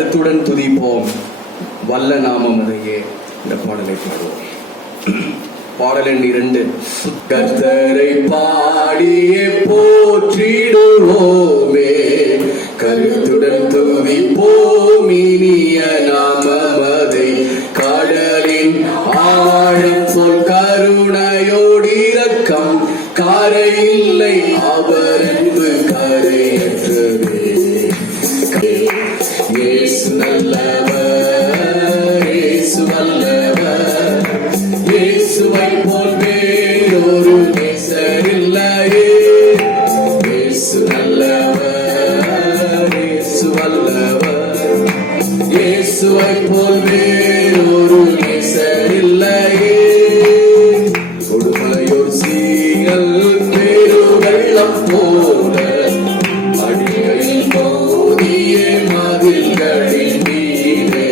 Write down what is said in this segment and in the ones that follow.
கருத்துடன் துதிப்போம் வல்ல நாமம் அதையே. இந்த பாடலை பாடுவோம். பாடல் எண் 2. கர்த்தரை பாடியே போற்றிடுவோமே, கருத்துடன் துதிப்போம் இனிய நாமமதை. கடலின் ஆழம் போல் கருணையோடு இரக்கம், கரையில்லை அவர் அன்பு கரையற்றதே. இயேசு நல்லவர், இயேசு வல்லவர், இயேசுவை போல் வேறொரு நேசர் இல்லையே. இயேசு நல்லவர், இயேசு வல்லவர், இயேசுவை போல் வேறொரு நேசர் இல்லையே. கொடுமையோர் சீகள் பெருவெள்ளம் போல, அடிக்கையில் மோதிய மதில்களின் மீதே.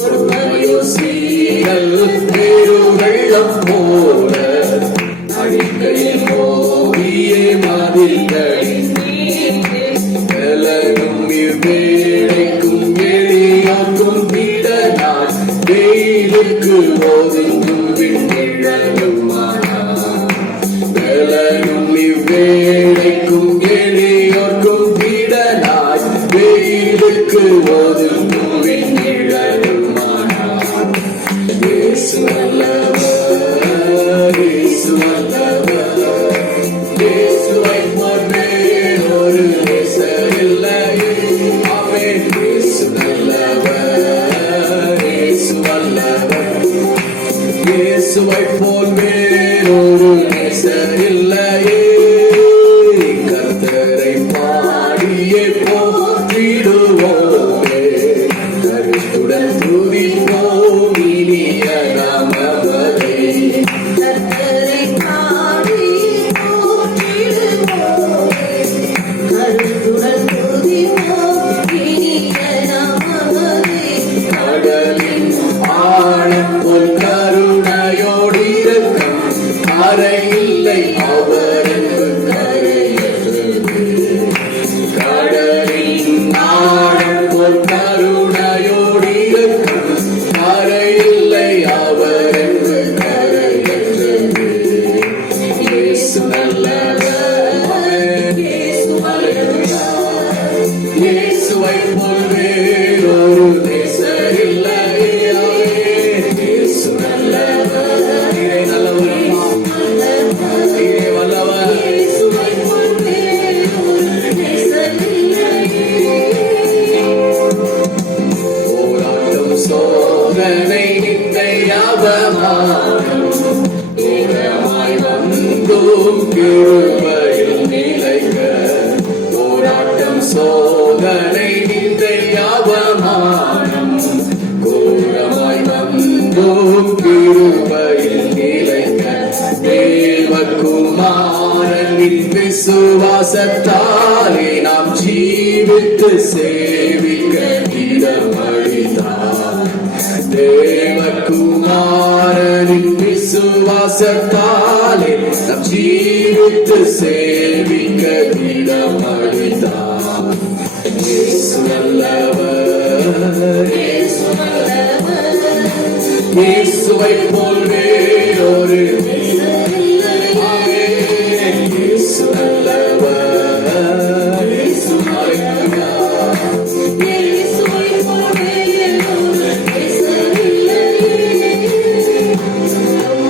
கொடுமையோர் சீகள் பெருவெள்ளம் போல, அடிக்கையில் மோதிய மதில்களின் மீதே. கலரும் இவ்வேளைக்கும் எளியோர்க்கும் விடனான், வெயிலுக்கு ஒதுங்கும் விண்ணிழலுமானான். கலரும் இவ்வேளைக்கும் எளியோர்க்கும் விடனாய், வெயிலுக்கு ஒதுங்கும் விண்ணிழலுமானான். இயேசு நல்லவர், இயேசு நல்லவர், இயேசுவை போல் வேறொரு நேசர் இல்லையே. ஆமென். இயேசு நல்லவர், இயேசு வல்லவர், இயேசுவை போல் வேறொரு நேசர் இல்லையே. கர்த்தரை பாடியே போற்றிடுவோமே, கருத்துடன் துதிப்போம் இனிய நாமமதை. கர்த்தரை பாடியே போற்றிடுவோமே, கருத்துடன் துதிப்போம் இனிய நாமமதை. கடலின் ஆழம் போல் கருணையோடு இரக்கம், கரையில்லை அவர் அன்பு கரையற்றதே. கடலின் ஆழம் போல் கருணையோடு இரக்கம், கரையில்லை அவர் அன்பு கரையற்றதே. இயேசு நல்லவர், இயேசு வல்லவர், இயேசுவை போல் வேறொரு நேசர் இல்லையே. இயேசு நல்லவர், நீரே நல்லவர், நீரே வல்லவர். இயேசுவை போல் வேறொரு நேசர் இல்லையே. போராட்டம் சோதனை நிந்தை அவமானம், தூரமாய் வந்தோம் கிருபையில் நிலைக்க. போராட்டம் சோதனை நிந்தை அவமானம், தூரமாய் வந்தோம் கிருபையில் நிலைக்க. தேவகுமாரனின் விசுவாசத்தாலே நாம் ஜீவித்து சேவிக்க இடமளித்தார். தேவகுமாரனின் விசுவாசத்தாலே நாம் ஜீவித்து சேவிக்க இடமளித்தார். இயேசு நல்லவர், இயேசு வல்லவர், இயேசுவை போல் வேறொரு நேசர் இல்லையே. இயேசு நல்லவர், இயேசு நல்லவர், இயேசுவை போல் வேறொரு நேசர் இல்லையே.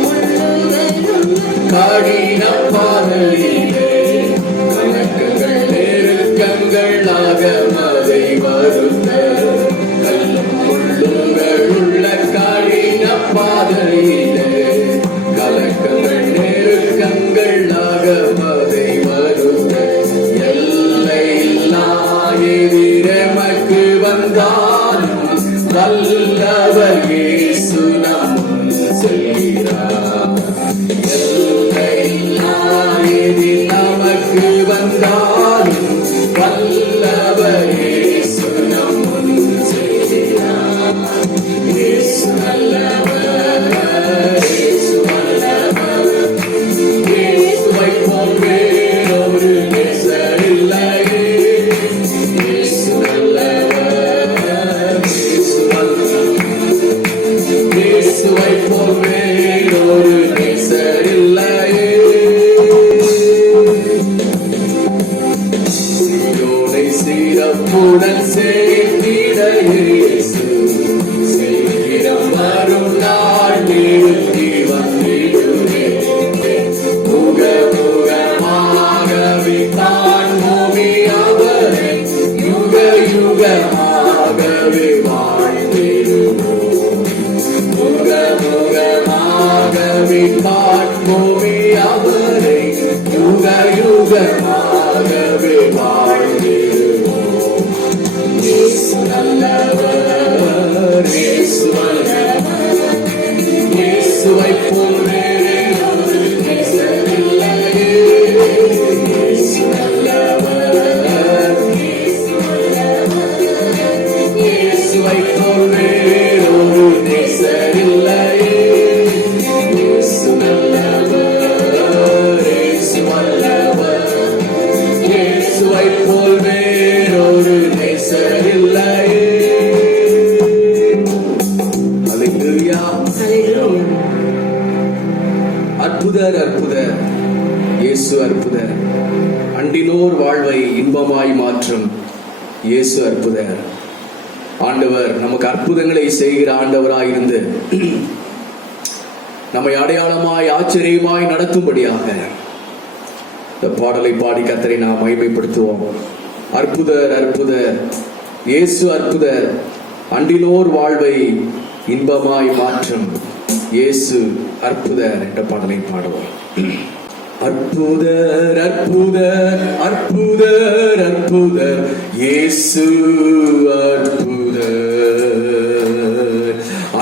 முள்ளுகளும் கடின பாதையிலே கணக்குகள் நெருக்கங்களாக மதை வருத்த. கல்லும் முள்ளுங்கள் உள்ள கடின பாதையிலே கலக்கங்கள் நெருக்கங்களாக மதை வருத்த. எல்லையில்லா எதிரெமக்கு வந்தாலும் வல்லவர் இயேசு நம் முன் செல்கிறார். எல்லையில்லா எதிர் நமக்கு வந்தாலும் வல்லவர் இயேசு நம் முன் செல்கிறார். இயேசு நல்லவர், இயேசு வல்லவர், இயேசுவை போல் வேறொரு நேசர் இல்லையே. இயேசு நல்லவர், சிறப்புடன் செய்திட இயேசு சீக்கிரம் வரும் நாள் நிறுத்தி வந்திடுவே முகமுகமாகவே காண்போமே அவரை யுக யுகமாகவே வாழ்ந்திடுவோம் முகமுகமாகவே காண்போமே அவரை யுக யுகமாகவே வாழ்ந்திடுவோம் இயேசு நல்லவர் இயேசு நல்லவர் இயேசுவை போல் வேறே ஒரு நேசரில்லையே இயேசு நல்லவர் இயேசுவை போல் வேறொரு நேசரில்லையே இயேசு நல்லவர் இயேசு நல்லவர் இயேசுவை போல் வேறொரு நேசரில்லையே. அல்லேலூயா. அற்புதர் அற்புதர் இயேசு அற்புதர் அண்டினோர் வாழ்வை இன்பமாய் மாற்றும் இயேசு அற்புதர். ஆண்டவர் நமக்கு அற்புதங்களை செய்கிற ஆண்டவராயிருந்து நம்மை அடையாளமாய் ஆச்சரியமாய் நடத்தும்படியாக இந்த பாடலை பாடி கர்த்தரை நாம் மகிமைப்படுத்துவோம். அற்புதர் அற்புதர் இயேசு அற்புதர் அண்டினோர் வாழ்வை இன்பமாய் மாற்றும் இயேசு அற்புதர் என்ற பாடலை பாடுவோம். அற்புதர் அற்புதர் அற்புதர் அற்புதர் இயேசு அற்புதர்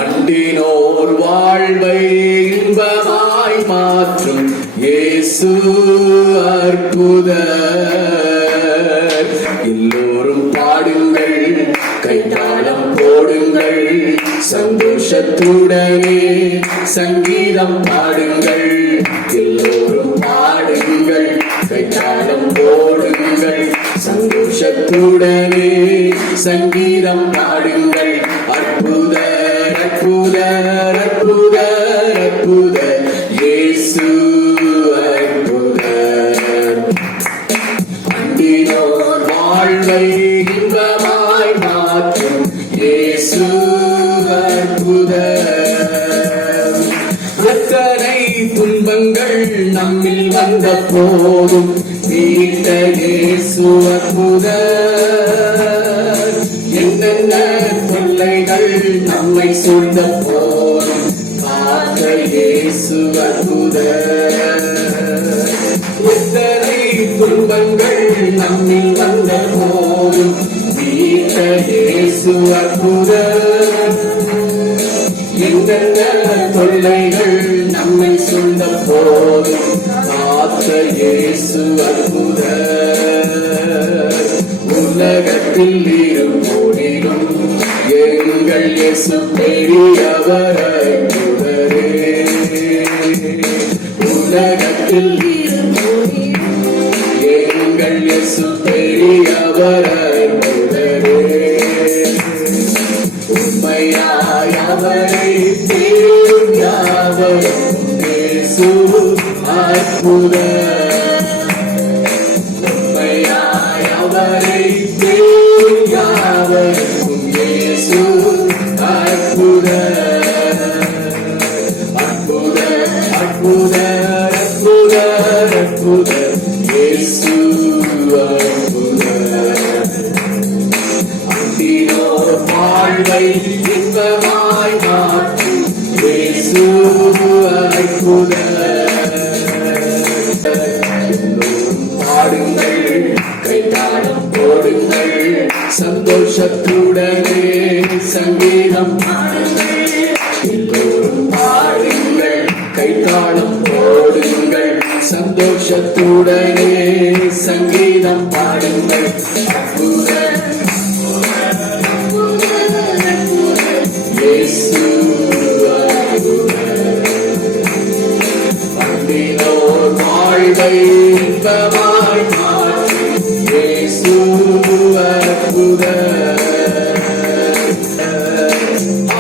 அண்டினோர் வாழ்வை இன்பமாய் மாற்றும் இயேசு அற்புதர். எல்லோரும் பாடுங்கள் கைத்தாளம் போடுங்கள் சந்தோஷத்துடனே சங்கீதம் பாடுங்கள் எல்லோரும் பாடுங்கள் கைத்தாளம் போடுங்கள் சந்தோஷத்துடனே சங்கீதம் பாடுங்கள் அற்புதர் அற்புதர் அற்புதர் அற்புதர் இயேசு அற்புதர் அண்டினோர் வாழ்வை இன்பமாய் மாற்றும் இயேசு அற்புதர். எத்தனை துன்பங்கள் நம்மில் வந்த போதும் மீட்ட இயேசு அற்புதர். என்னென்ன தொல்லைகள் நம்மை சூழ்ந்த போதும் காத்த இயேசு அற்புதர். எத்தனை துன்பங்கள் நம்மில் வந்த போதும் மீட்ட இயேசு அற்புதர். என்னென்ன தொல்லைகள் நம்மை சூழ்ந்த போதும் காத்த இயேசு அற்புதர். உலகத்தில் இருப்போரிலும் எங்கள் இயேசு பெரியவர் அற்புதரே. உலகத்தில் எங்கள் இயேசு பெரியவர் அற்புதரே. உண்மையாய் அவரை தேடும் யாவரும் இயேசு அற்புதர். உண்மையாய் அவரை தேடும் யாவரும் இயேசு அற்புதர். அற்புதர் அற்புதர் அற்புதர் அற்புதர் இயேசு அற்புதர். அண்டினோர் வாழ்வை இன்பமாய் மாற்றும் இயேசு அற்புதர். எல்லோரும் பாடுங்கள் கைத்தாளம் போடுங்கள் சந்தோஷத்துடனே சங்கீதம் பாடுங்கள். எல்லோரும் பாடுங்கள் கைத்தாளம் போடுங்கள் சந்தோஷத்துடனே சங்கீதம் பாடுங்கள். அற்புதர் இயேசு அண்டினோர் வாழ்வை இன்பமாய் மாற்றும் இயேசு அற்புதர்.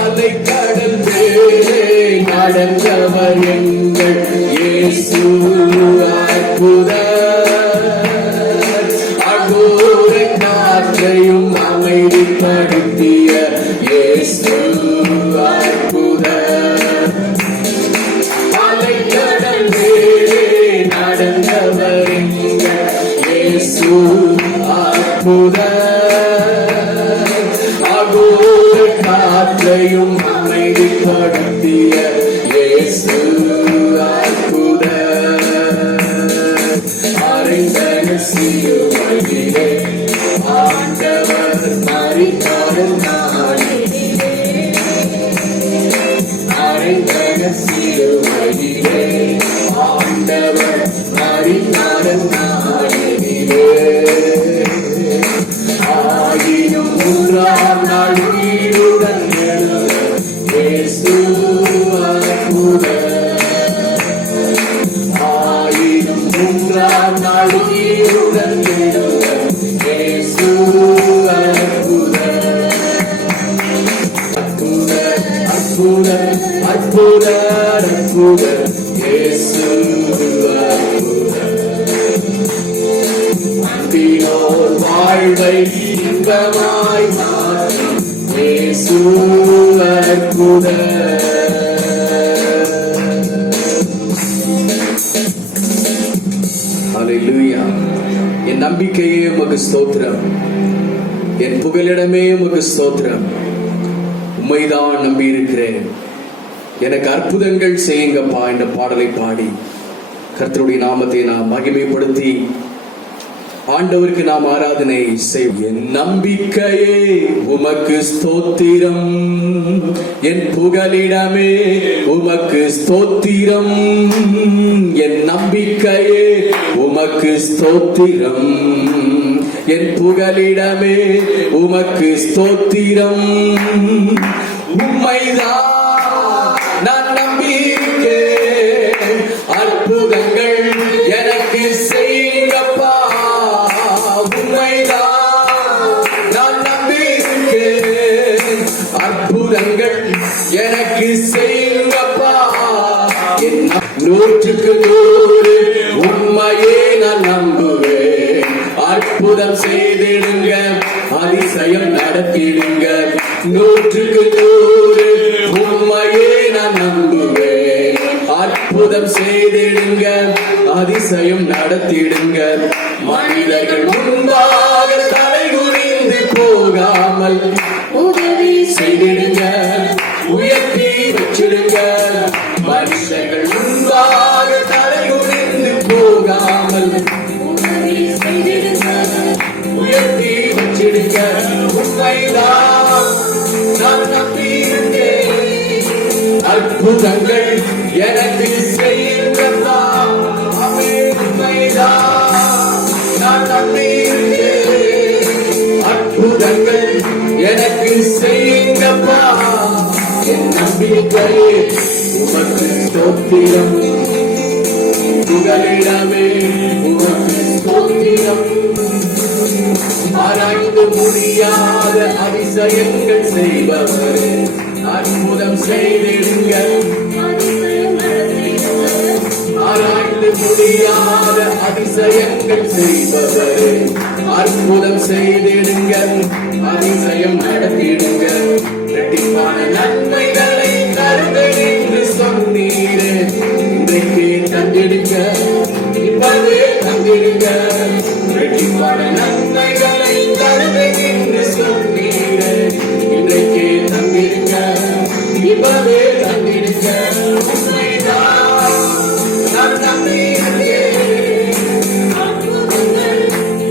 அலைக்கடல் மேலே நடந்தவர் எங்கள் இயேசு அற்புதர். அகோரை காற்றையும் அமைதிப்படுத்திய இயேசு அற்புதர். அலைக்கடல் மேலே நடந்தவர் எங்கள் இயேசு அற்புதர். அகோர காற்றையும் அமைதிப்படுத்திய இயேசு அற்புதர். அறைந்தன சிலுவையிலே ஆண்டவர் மரித்தார் நாளிலே. அறைந்தன சிலுவையிலே ஆண்டவர் மரித்தார் நாளிலே. ஆயினும் மூன்றாம் நாள் உயிருடன் எழுந்த இயேசு அற்புதர். ஆயினும் மூன்றாம் நாள் உயிருடன் எழுந்த இயேசு அற்புதர். அற்புதர் அற்புதர் அற்புதர் அற்புதர் இயேசு அற்புதர். அன்பினோர் வாழ்வை இன்பமாய் மாற்றும் இயேசு அற்புதர். ஹல்லேலூயா. என் நம்பிக்கையே உமக்கு ஸ்தோத்திரம், என் புகலிடமே உமக்கு ஸ்தோத்திரம். உம்மைதான் நம்பி இருக்கிறேன், எனக்கு அற்புதங்கள் செய்யுங்கப்பா என்ற பாடலை பாடி கர்த்தருடைய நாமத்தை நாம் மகிமைப்படுத்தி ஆண்டவருக்கு நாம் ஆராதனை செய்வோம். என் நம்பிக்கையே உமக்கு ஸ்தோத்திரம், என் புகலிடமே உமக்கு ஸ்தோத்திரம். என் நம்பிக்கையே உமக்கு ஸ்தோத்திரம், என் புகலிடமே உமக்கு ஸ்தோத்திரம். உம்மைதான் நான் நம்பியிருக்கேன், அற்புதங்கள் எனக்கு செய்யுங்கப்பா. நான் நம்பியிருக்கேன், அற்புதங்கள் எனக்கு செய்யுங்கப்பா. நூற்றுக்கு நூறு உண்மையே நான் நம்புவேன். அற்புதம் செய்திடுங்க, அதிசயம் நடத்திடுங்க. நூற்றுக்கு நூறு உண்மையே நான் நம்புவேன். அற்புதம் செய்திடுங்க, அதிசயம் நடத்திடுங்க. மனிதர்கள் முன்பாக தலைகுனிந்து போகாமல் உதவி செய்திடுங்க, உயர்த்தி வச்சிடுங்க. மனிதர்கள் முன்பாக தலைகுனிந்து போகாமல் உதவி செய்திடுங்க, உயர்த்தி வச்சிடுங்க. உண்மைதான் நான் நம்பியிருக்கேன், அற்புதங்கள் எனக்கு செய்யுங்கப்பா. நான் நம்பியிருக்கேன், அற்புதங்கள் எனக்கு செய்யுங்கப்பா. என் நம்பிக்கையே உமக்கு ஸ்தோத்திரம், புகலிடமே உமக்கு ஸ்தோத்திரம். ஆராய்ந்து முடியாத அதிசயங்கள் செய்பவரே, அற்புதம் செய்திடுங்க. ஆராய்ந்து முடியாத அதிசயங்கள் செய்பவரே, அற்புதம் செய்திடுங்க, அதிசயம் நடத்திடுங்க. இரட்டிப்பான நன்மைகளை தருவேன் என்று சொன்னீரே, இன்றைக்கே தந்திடுங்க, இப்பவே தந்திடுங்க. இரட்டிப்பான நன்மைகளை தருவேன் என்று சொன்னீரே, இன்றைக்கே தந்திடுங்க, இப்பவே தந்திடுங்க. உண்மைதான் நான் நம்பியிருக்கேன், அற்புதங்கள்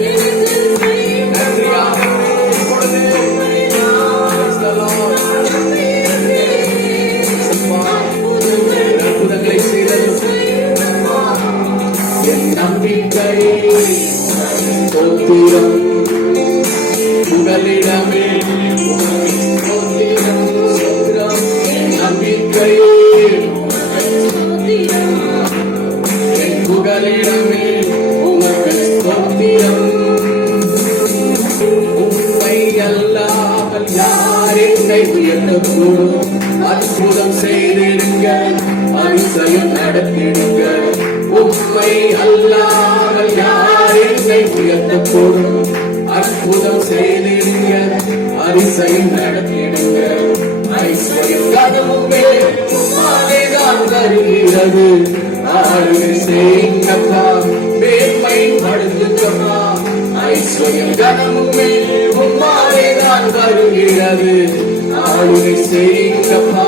எனக்கு செய்யுங்க. நன்றியாக இப்பொழுது அற்புதங்களை செய்தல் என் நம்பிக்கை ஸ்தோத்திரம், புகலிடமே ஸ்தோத்திரம், ஸ்தோத்திரம். என் நம்பிக்கையே என் புகலிடமே உமக்கு ஸ்தோத்திரம். உம்மை அல்லாமல் யார் என்னை உயர்த்தக்கூடும்? அற்புதம் செய்திடுங்க, அதிசயம் நடத்திடுங்க. உம்மை அல்லாமல் யார் என்னை உயர்த்தக்கூடும்? அற்புதம் செய்திடுங்க, அதிசயம் நடத்திடுங்க. ஐஸ்வர்யம் கனவுமே உம்மாலேதான் வருகிறது. ஆளுகை செய்யுங்கப்பா, மேன்மை படுத்துங்கப்பா. ஐஸ்வர்யம் கனவுமே உம்மாலேதான் வருகிறது. ஆளுகை செய்யுங்கப்பா,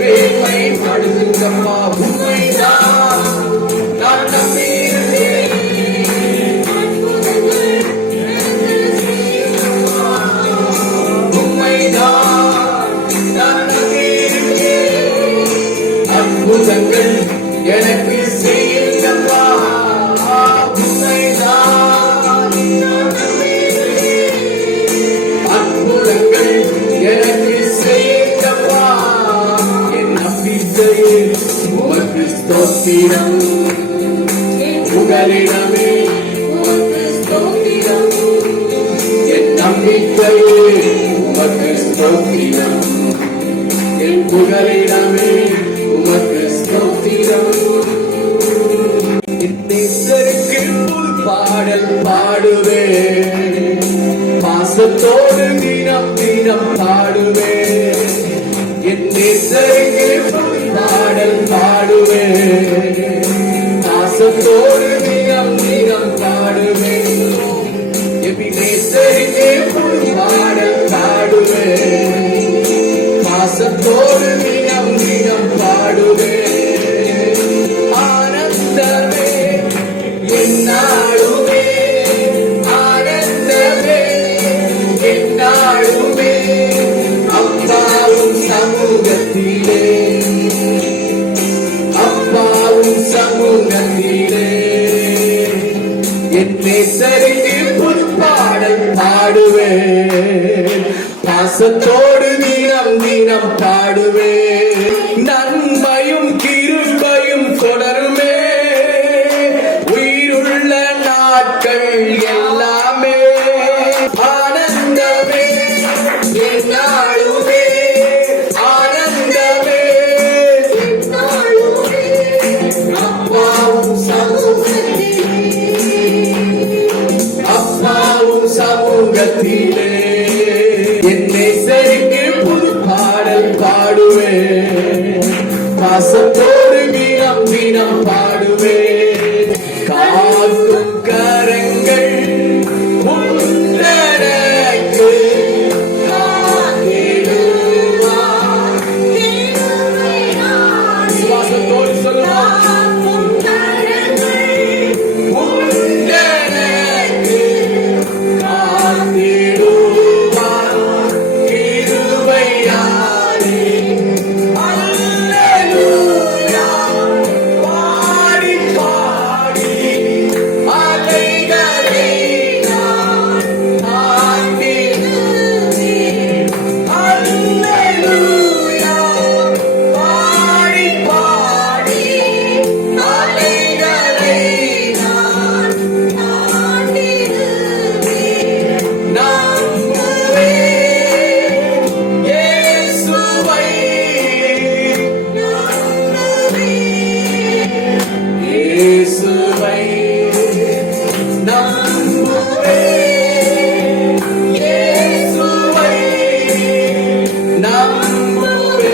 மேன்மை படுத்துங்கப்பா. உண்மைதான் நான் நம்பியிருந்தேன். அற்புதங்கள் எனக்கு செய்யுங்கப்பா. அற்புதங்கள் எனக்கு செய்யுங்கப்பா. என் நம்பிக்கையே உமக்கு ஸ்தோத்திரம். புகலிடமே உமக்கு ஸ்தோத்திரம். என் நம்பிக்கையே உமக்கு ஸ்தோத்திரம். என் புகலிடமே உமக்கு ஸ்தோத்திரம். நேசருக்கு புது பாடல் பாடுவேன். பாசத்தோடு தினம் தினம் பாடுவேன். என் நேசருக்கு புது பாடல் பாடுவேன். பாசத்தோடு தினம் தினம் பாடுவேன். எபினேசருக்கு புது பாடல் பாடுவேன். பாசத்தோடு தினம் தினம் பாடுவேன். ஆனந்தமே என்னாலுமே, ஆனந்தமே என்னாலுமே அப்பாவும் சமூகத்திலே, அப்பாவும் சமூகத்திலே. என் நேசருக்கு புது பாடல் பாடுவேன். பாசத்தோடு தினம் தினம் பாடுவேன். நன்மையும் கிருபையும் தொடருமே உயிருள்ள நாட்கள் எல்லாமே. ஆனந்தமே என்னாலுமே, ஆனந்தமே அப்பாவும் அப்பாவும் சமூகத்திலே. என் நேசருக்கு புது பாடல் பாடுவேன். பாசத்தோடு தினம் தினம் பாடுவேன். காக்கும் கரங்கள் உந்தனக்கு காத்திடுவார். விசுவாசத்தோடு சொல்லுவார். உந்தனக்கு காத்திடுவார். கிருபையாலே அல்லேலூயா. பாடி பாடி அலைகளை நான் தாண்டினேன். அல்லேலூயா. பாடி பாடி அலைகளை நான் நம்புவேன். இயேசுவை இயேசுவை நம்புவேன். இயேசுவை நம்புவேன்.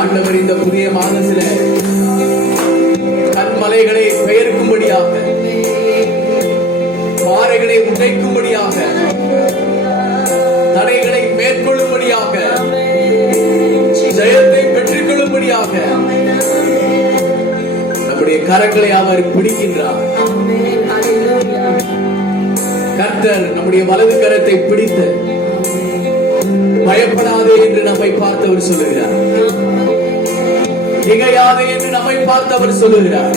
ஆண்டவர் இந்த புதிய மாதத்தில கன்மலைகளை பெயர்க்கும்படியாக, பாறைகளை உடைக்கும்படியாக, தடைகளை மேற்கொள்ளும்படியாக, ஜெயத்தை பெற்றுக்கொள்ளும்படியாக நம்முடைய கரங்களை அவர் பிடிக்கின்றார். கர்த்தர் நம்முடைய வலது கரத்தை பிடித்து பயப்படாதே என்று நம்மை பார்த்தவர் சொல்லுகிறார். திகையாதே என்று நம்மை பார்த்தவர் சொல்லுகிறார்.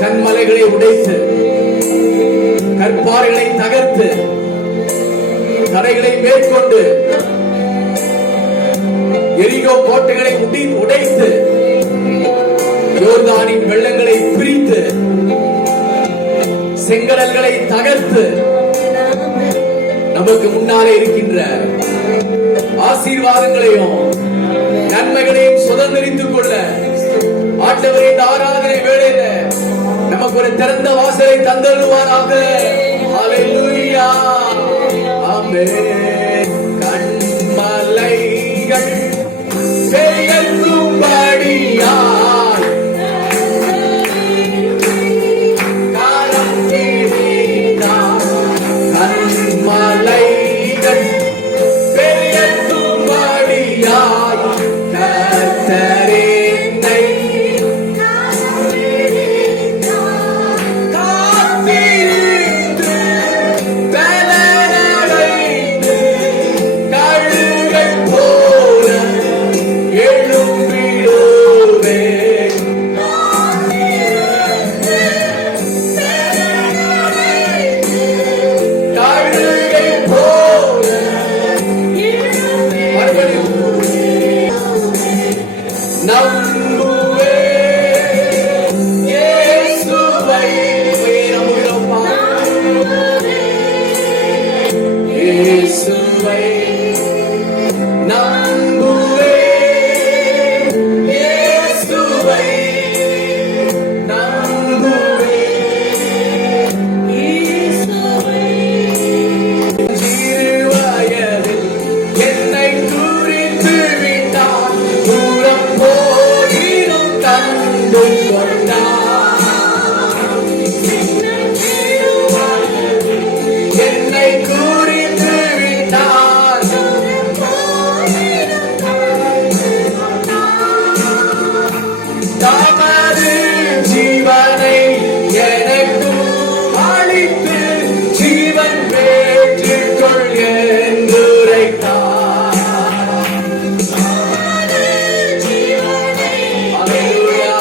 கன்மலைகளை உடைத்து, கற்பாறைகளை தகர்த்து, தடைகளை மேற்கொண்டு, எரிகோ கோட்டைகளை உடைத்து, யோர்தானின் வெள்ளங்களை பிரித்து, செங்கடல்களை தகர்த்து, நமக்கு முன்னாலே இருக்கின்ற ஆசீர்வாதங்களையும் நன்மைகளையும் சுதந்திரித்துக் கொள்ள ஆண்டவரே இந்த ஆராதனை வேளையில நமக்கு ஒரு திறந்த வாசலை தந்தருவாராக. ஹல்லேலூயா. ஆமென். கண்மலைகள் பெயர்க்கும்படியாய் காலம் நீடினார். கண்மலைகள் பெயர்க்கும்படியாய் கர்த்தர் என்னை காத்திருந்து பலனடைந்து கழுகைப் போல எழும்பிடுவேன். கழுகைப் போல மறுபடியும் நம்புவேன் இயேசுவை. நம்புகிறோமா? இயேசுவை நம்புவேன். இயேசுவை நம்புவேன். சிறுவயதில் என்னை குறித்து விட்டார். தூரம் போயினும் கண்டு கொண்டார். என்னை குறித்து விட்டார். தமது ஜீவனை எனக்கும் அளித்து ஜீவன் பெற்றுக்கொள் என்றுரைத்தார். அல்லேலூயா.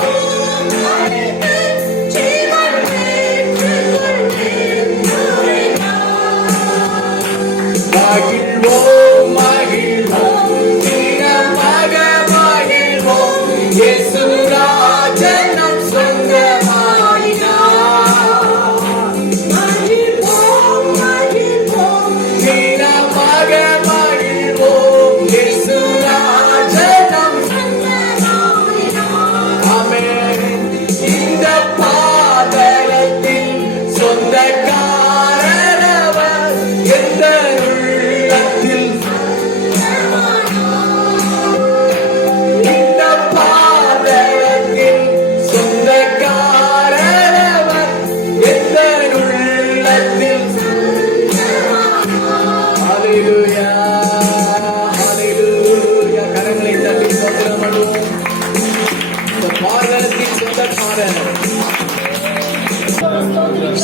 மகிழ்வோம் மகிழ்வோம் தினமாக மகிழ்வோம். இயேசு ராஜன் நம் சொந்தமாயினார். தினமாக மகிழ்வோம். இயேசு ராஜன் நம் ஆமென். இந்த பாதலத்தில் சொந்தக்காரர் அவர். எந்த உள்ளத்தில் இந்த பாதலத்தில் சொந்தக்காரர் அவர். எந்த உள்ளத்தில் ஹல்லேலூயா. ஹல்லேலூயா. கரங்களை தட்டி ஸ்தோத்திரம் பண்ணுவோம். இந்த பாதலத்தின் சொந்தக்காரர்.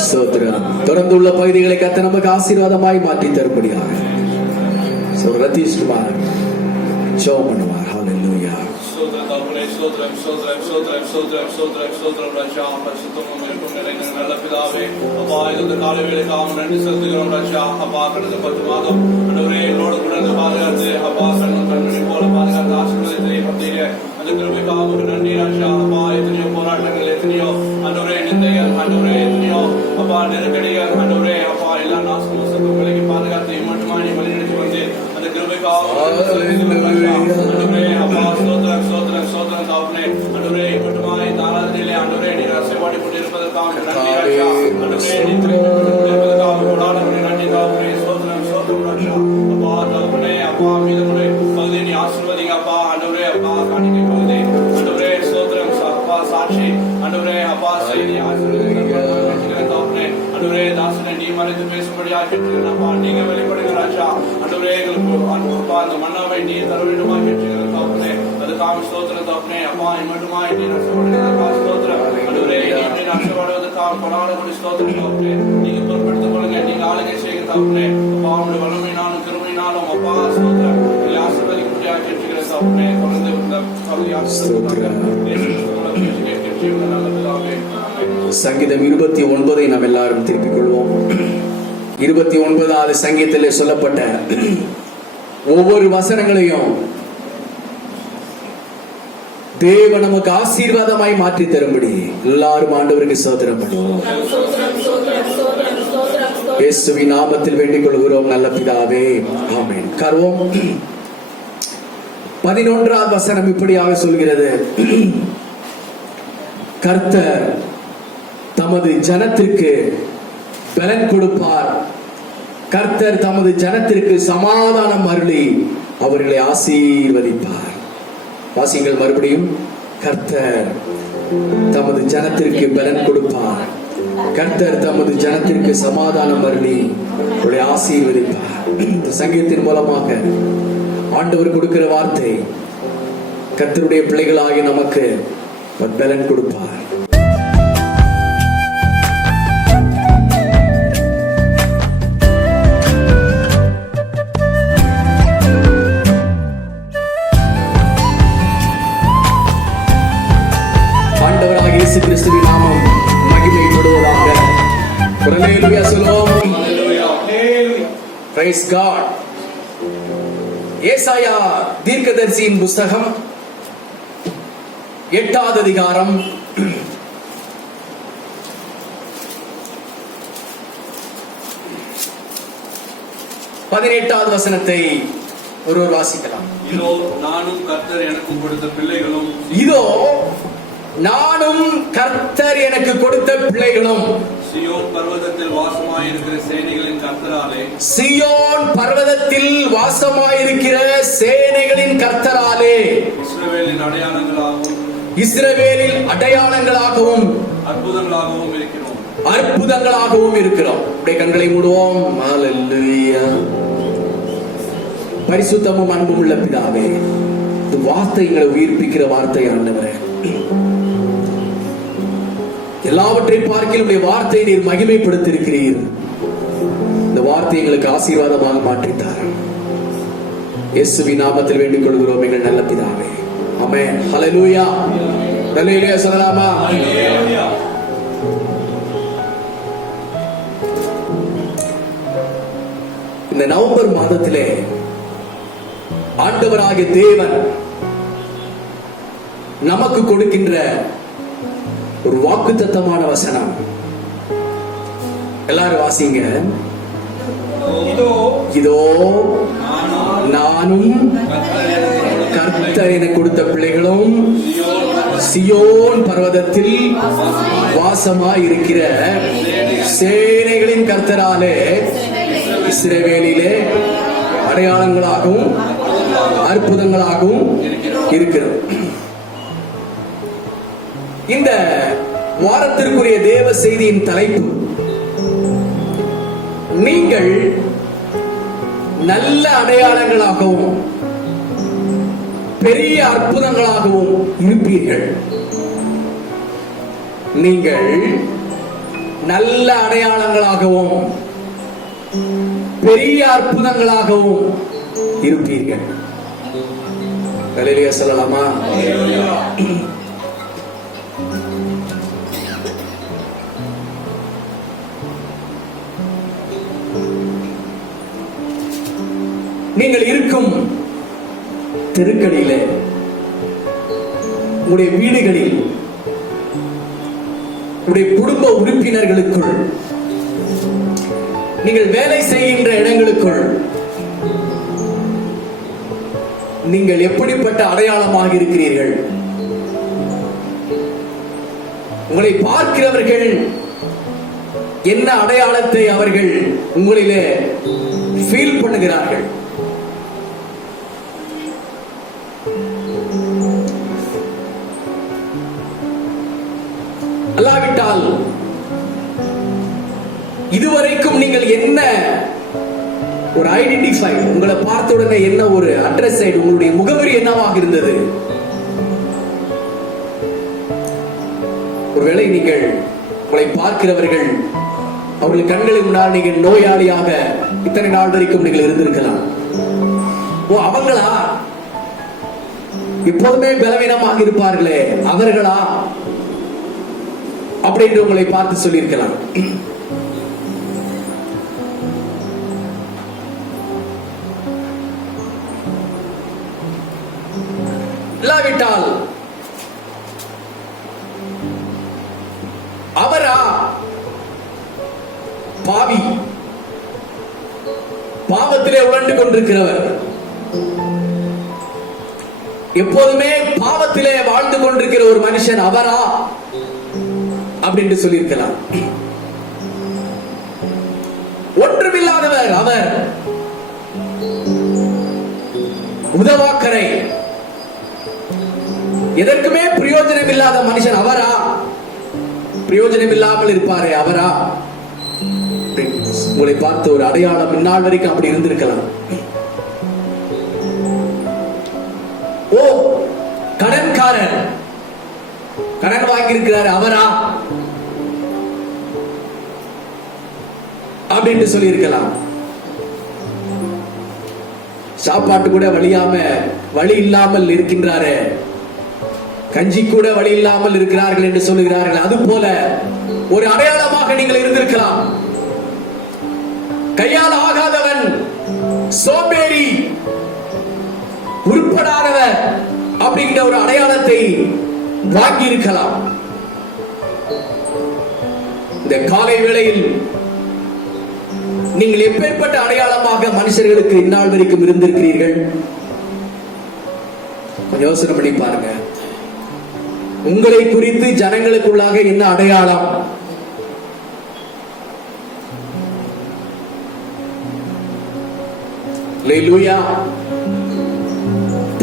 ஸ்தோத்திரம். தொடர்ந்துள்ள பகுதிகளை கர்த்தர் நமக்கு ஆசீர்வாதமாய் மாற்றி தரும்படியாக ரதீஷ் குமார் ஜெபம் பண்ணுவார். ஹல்லேலூயா. சோதரம் தகப்பனே, சோதரம் சோதரம் சோதரம் சோதரம் சோதரம் சோதரம் ராஜா. பரிசுத்தமும் இருக்கும் நிறைந்த நல்ல பிதாவே, அப்பா இந்த காலை வேளைக்காக நன்றி செலுத்துகிறோம் ராஜா. அப்பா கடந்த 10 மாதம் ஆண்டவரே என்னோடு கூட இருந்து பாதுகாத்து அப்பா கண்ணனை போல பாதுகாத்து ஆசீர்வாதத்தை பற்றிய அந்த கிருபைக்காக நன்றி ராஜா. அப்பா எத்தனையோ போராட்டங்கள், எத்தனையோ ஆண்டவரே நிந்தைகள், ஆண்டவரே எத்தனையோ அப்பா நெருக்கடிகள், ஆண்டவரே அப்பா எல்லா நாசமோசத்தும் விலகி பாதுகாத்து மட்டுமா நீ வழிநடத்தி வந்து அந்த கிருபைக்காக ஆண்டவரே அப்பா சோதரம் சோதரம் சோதரம் தாப்பனே ஆண்டவரே மட்டுமா இந்த ஆராதனையிலே ஆண்டவரே நீ சேவாடி கொண்டிருப்பதற்காக நன்றி ராஜா. ஆண்டவரே நீ திருப்பதற்காக கொடான நன்றி தாப்பனே. சோதரம் சோதரம் ராஜா. அப்பா தாப்பனே அப்பா மீதமுறை பகுதியை நீ ஆசீர்வதிங்க அப்பா. ஆண்டவரே அப்பா காணிக்கை பகுதி ஆண்டவரே சோதரம் அப்பா சாட்சி ஆண்டவரே அப்பா செய்தி ஆசீர்வதிங்க தாப்பனே. ஆண்டவரே தாசனை நீ மறைத்து பேசும்படியாக கேட்கிறேன்ப்பா. நீங்க வெளிப்படுங்க ராஜா. ஆண்டவரே எங்களுக்கு அப்பா அந்த மன்னாவை நீ தர வேண்டுமா கேட்கிறேன் தாப்பனே. அதுக்காக ஸ்தோத்திரம் தாப்பனே. அப்பா மட்டுமா நீ நஷ்டப்படுகிறதற்காக ஸ்தோத்திரம். ஆண்டவரே நீ நஷ்டப்படுவதற்காக கொடாடபடி ஸ்தோத்திரம் தாப்பனே. நீங்க பொறுப்பெடுத்துக் கொள்ளுங்க. நீங்க ஆளுகை செய்ய தாப்பனே. அப்பா உங்களுடைய வல்லமையினாலும் கிருபையினாலும் அப்பா ஸ்தோத்திரம் நீ ஆசீர்வதிக்கும்படியாக கேட்கிறேன் தாப்பனே. தொடர்ந்து இந்த பகுதி ஆசீர்வதிக்கிறார். நல்ல பிதாவே. சங்கீதம் 29 நாம் எல்லாரும் திருப்பிக் கொள்வோம். 29வது சங்கீதத்திலே சொல்லப்பட்ட ஒவ்வொரு வசனங்களையும் தேவன் நமக்கு ஆசீர்வாதமாய் மாற்றி தரும்படி எல்லாரும் ஆண்டவருக்கு ஸ்தோத்திரம் பண்ணுவோம். இயேசுவின் நாமத்தில் வேண்டிக் கொள்கிறோம் நல்ல பிதாவே, ஆமென். கர்வம் 11வது வசனம் இப்படியாக சொல்கிறது. கர்த்தர் தமது ஜனத்திற்கு பலன் கொடுப்பார். கர்த்தர் தமது ஜனத்திற்கு சமாதானம் அருளி அவர்களை ஆசீர்வதிப்பார். வாசிங்கள் மறுபடியும். கர்த்தர் தமது ஜனத்திற்கு பலன் கொடுப்பார். கர்த்தர் தமது ஜனத்திற்கு சமாதானம் அருளி அவர்களை ஆசீர்வதிப்பார். இந்த சங்கீதத்தின் மூலமாக ஆண்டவர் கொடுக்கிற வார்த்தை, கர்த்தருடைய பிள்ளைகளாகிய நமக்கு பலன் கொடுப்பார். ஆண்டவராகிய இயேசு கிறிஸ்துவின் நாமம் மகிமைப்படுவதாக. ஹல்லேலூயா சொல்லுவோம். Praise God. ஏசாயா தீர்க்கதரிசியின் புஸ்தகம் 8வது அதிகாரம் 18வது வசனத்தை ஒருவர் வாசிக்கலாம். இதோ நானும் கர்த்தர் எனக்கு கொடுத்த பிள்ளைகளும், இதோ நானும் கர்த்தர் எனக்கு கொடுத்த பிள்ளைகளும், சியோன் பர்வதத்தில் வாசமாயிருக்கிற சேனைகளின் கர்த்தராலே, சியோன் பர்வதத்தில் வாசமாயிருக்கிற சேனைகளின் கர்த்தராலே, இஸ்ரவேலின் அடையாளங்களாகவும், இஸ்ரவேலில் அடையாளங்களாகவும் அற்புதங்களாகவும் இருக்கிறோம். அற்புதங்களாகவும் இருக்கிறோம். அப்படியே கண்களை மூடுவோம். ஹல்லேலூயா. பரிசுத்தமும் அன்பும் உள்ள பிதாவே, இந்த வார்த்தைகளை உயிர்ப்பிக்கிற வார்த்தை ஆண்டவரே, எல்லாவற்றை பார்க்கிலும் உடைய வார்த்தையை நீர் மகிமைப்படுத்தியிருக்கிறீர். இந்த வார்த்தை எங்களுக்கு ஆசீர்வாதமாக மாற்றித்தார். இயேசுவின் நாமத்தில் வேண்டிக் கொள்கிறோம் எங்கள் நல்ல பிதாவே. ஆமென். ஹல்லேலூயா. ஹல்லேலூயா சொல்லலாமா? இந்த நவம்பர் மாதத்திலே ஆண்டவராகிய தேவன் நமக்கு கொடுக்கின்ற ஒரு வாக்குத்தத்தமான வசனம். எல்லாரும் வாசிங்க. இதோ நானும் கர்த்தர் எனக்கு கொடுத்த பிள்ளைகளும், சியோன் பர்வதத்தில் வாசமாய் இருக்கிற சேனைகளின் கர்த்தராலே, இஸ்ரவேலிலே அடையாளங்களாகவும் அற்புதங்களாகவும் இருக்கிறது. இந்த வாரத்திற்குரிய தேவ செய்தியின் தலைப்பு, நீங்கள் நல்ல அடையாளங்களாகவும் பெரிய அற்புதங்களாகவும் இருப்பீர்கள். நீங்கள் நல்ல அடையாளங்களாகவும் பெரிய அற்புதங்களாகவும் இருப்பீர்கள். ஹல்லேலூயா சொல்லலாமா? நீங்கள் இருக்கும் தெருக்களிலே, உங்களுடைய வீடுகளில், உங்களுடைய குடும்ப உறுப்பினர்களுக்குள், நீங்கள் வேலை செய்கின்ற இடங்களுக்குள் நீங்கள் எப்படிப்பட்ட அடையாளமாக இருக்கிறீர்கள்? உங்களை பார்க்கிறவர்கள் என்ன அடையாளத்தை அவர்கள் உங்களிலே ஃபீல் பண்ணுகிறார்கள்? அல்லாவிட்டால் இதுவரைக்கும் நீங்கள் என்ன ஒரு ஐடென்டிஃபை, உங்களை பார்த்த உடனே என்ன ஒரு அட்ரஸ், உங்களுடைய முகவரி என்னவாக இருந்தது? ஒருவேளை நீங்கள் உங்களை பார்க்கிறவர்கள் அவர்கள் கண்களின் முன்னால் நீங்கள் நோயாளியாக இத்தனை நாள் வரைக்கும் நீங்கள் இருந்திருக்கலாம். ஓ, அவங்களா? எப்போதுமே பலவீனமாக இருப்பார்களே, அவர்களா? அப்படின்னு உங்களை பார்த்து சொல்லியிருக்கலாம். இல்லாவிட்டால் அவரா பாவி, பாவத்திலே உழண்டு கொண்டிருக்கிறவர், எப்போதுமே பாவத்திலே வாழ்ந்து கொண்டிருக்கிற ஒரு மனுஷன் அவரா அப்படின்னு சொல்லியிருக்கலாம். ஒன்றுமில்லாதவர் அவர், உதவாக்கரை, எதற்குமே பிரயோஜனம் இல்லாத மனுஷன் அவரா? பிரயோஜனம் இல்லாமல் இருப்பாரே அவரா? உங்களை பார்த்து ஒரு அடையாளம் இந்நாள் வரைக்கும் அப்படி இருந்திருக்கலாம். ஓ, கடன்காரன், கடன் வாங்கியிருக்கிறார் அவரா அப்படின்னு சொல்லி இருக்கலாம். சாப்பாட்டு கூட வழி இல்லாமல் இருக்கின்றாரே, கஞ்சி கூட வழி இல்லாமல் இருக்கிறார்கள் என்று சொல்லுகிறார்கள். அது போல ஒரு அடையாளமாக நீங்கள் இருந்திருக்கலாம். கையால் ஆகாதவன், சோம்பேறி, உருப்படாதவர் அப்படிங்கிற ஒரு அடையாளத்தை வாங்கி இருக்கலாம். இந்த காலை வேளையில் நீங்கள் எப்பேற்பட்ட அடையாளமாக மனுஷர்களுக்கு இந்நாள் வரைக்கும் இருந்திருக்கிறீர்கள்? கொஞ்சம் யோசனை பண்ணி பாருங்க. உங்களை குறித்து ஜனங்களுக்குள்ளாக என்ன அடையாளம்? அல்லேலூயா.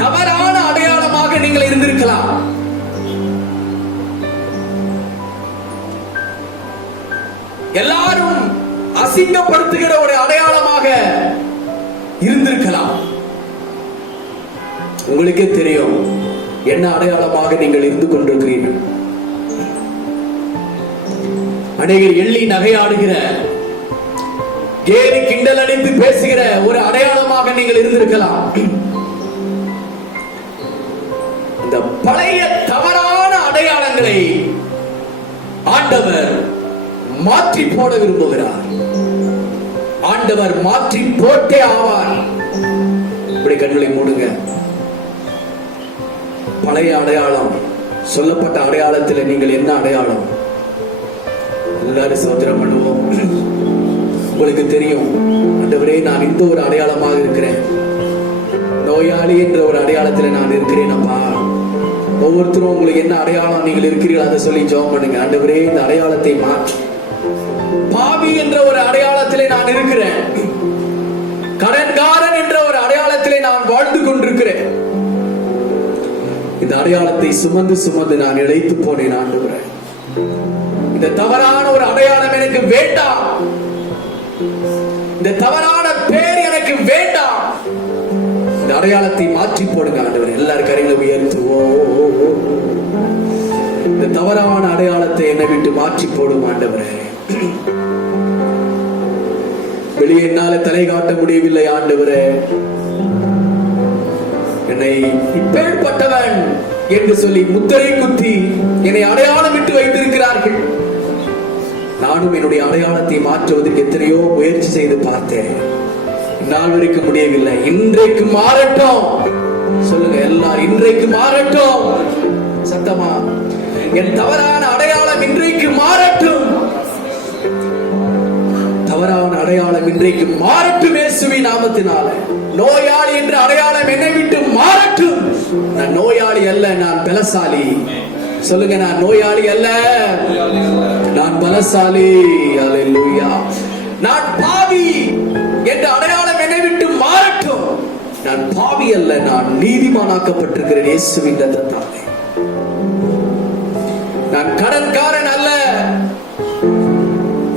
தவறான அடையாளமாக நீங்கள் இருந்திருக்கலாம். எல்லாரும் அசிங்கப்படுத்துகிற ஒரு அடையாளமாக இருந்திருக்கலாம். உங்களுக்கே தெரியும் என்ன அடையாளமாக நீங்கள் இருந்து கொண்டிருக்கிறீர்கள். அநேகர் எள்ளி நகையாடுகிற, கேலி கிண்டல் அடித்து பேசுகிற ஒரு அடையாளமாக நீங்கள் இருந்திருக்கலாம். இந்த பழைய தவறான அடையாளங்களை ஆண்டவர் மாற்றி போட விரும்புகிறார். ஆண்டவர் மாற்றி போட்டே ஆவார். இப்படி கண்களை மூடுங்க. பழைய அடையாளம், சொல்லப்பட்ட அடையாளத்தில் நீங்கள் என்ன அடையாளம்? எல்லாரும் சோதனை பண்ணுவோம். உங்களுக்கு தெரியும், ஆண்டவரே நான் இந்த ஒரு அடையாளமாக இருக்கிறேன், நோயாளி என்ற ஒரு அடையாளத்தில் நான் இருக்கிறேன். அப்பா, ஒவ்வொருத்தரும் உங்களுக்கு என்ன அடையாளம் நீங்கள் இருக்கிறீர்கள் அதை சொல்லி ஜெபம் பண்ணுங்க. ஆண்டவரே இந்த அடையாளத்தை மாற்று. பாவி என்ற ஒரு அடையாளத்திலே நான் இருக்கிறேன், கடன்காரன் என்ற ஒரு அடையாளத்திலே நான் வாழ்ந்து கொண்டிருக்கிறேன். இந்த அடையாளத்தை சுமந்து சுமந்து நான் இழைத்து போனேன். ஆண்டவரே, இந்த தவறான ஒரு அடையாளம் எனக்கு வேண்டாம். இந்த தவறான பேர் எனக்கு வேண்டாம். இந்த அடையாளத்தை மாற்றி போடுங்க ஆண்டவரே. எல்லாரும் கரைகளை உயர்த்துவோம். இந்த தவறான அடையாளத்தை என்னை விட்டு மாற்றி போடும் ஆண்டவரே. வெளியே என்னால தலை காட்ட முடியவில்லை ஆண்டவரே. என்னை இப்பேற்பட்டவன் என்று சொல்லி முத்திரை குத்தி என்னை அடையாளம் விட்டு வைத்திருக்கிறார்கள். நானும் என்னுடைய அடையாளத்தை மாற்றுவதற்கு எத்தனையோ முயற்சி செய்து பார்த்தேன். நாள் வரைக்கும் முடியவில்லை. இன்றைக்கு மாறட்டும் சொல்லுங்க எல்லாரும், இன்றைக்கு மாறட்டும். சத்தமா, என் தவறான அடையாளம் இன்றைக்கு மாறட்டும். தவறான அடையாளம் இன்றைக்கு மாறட்டும் இயேசுவின் நாமத்தினால. நோயாளி என்ற அடையாளம் என்னை விட்டு மாறட்டும். நான் நோயாளி அல்ல, நான் பலசாலி. சொல்லுங்க, நான் நோயாளி அல்ல, நான் பலசாலி. அல்லேலூயா. நான் பாவி என்ற அடையாளம் என்னை விட்டு மாறட்டும். நான் பாவி அல்ல, நான் நீதிமானாக்கப்பட்டிருக்கிறேன் இயேசுவின் இரத்தத்தாலே. நான் கடன்காரன் அல்ல,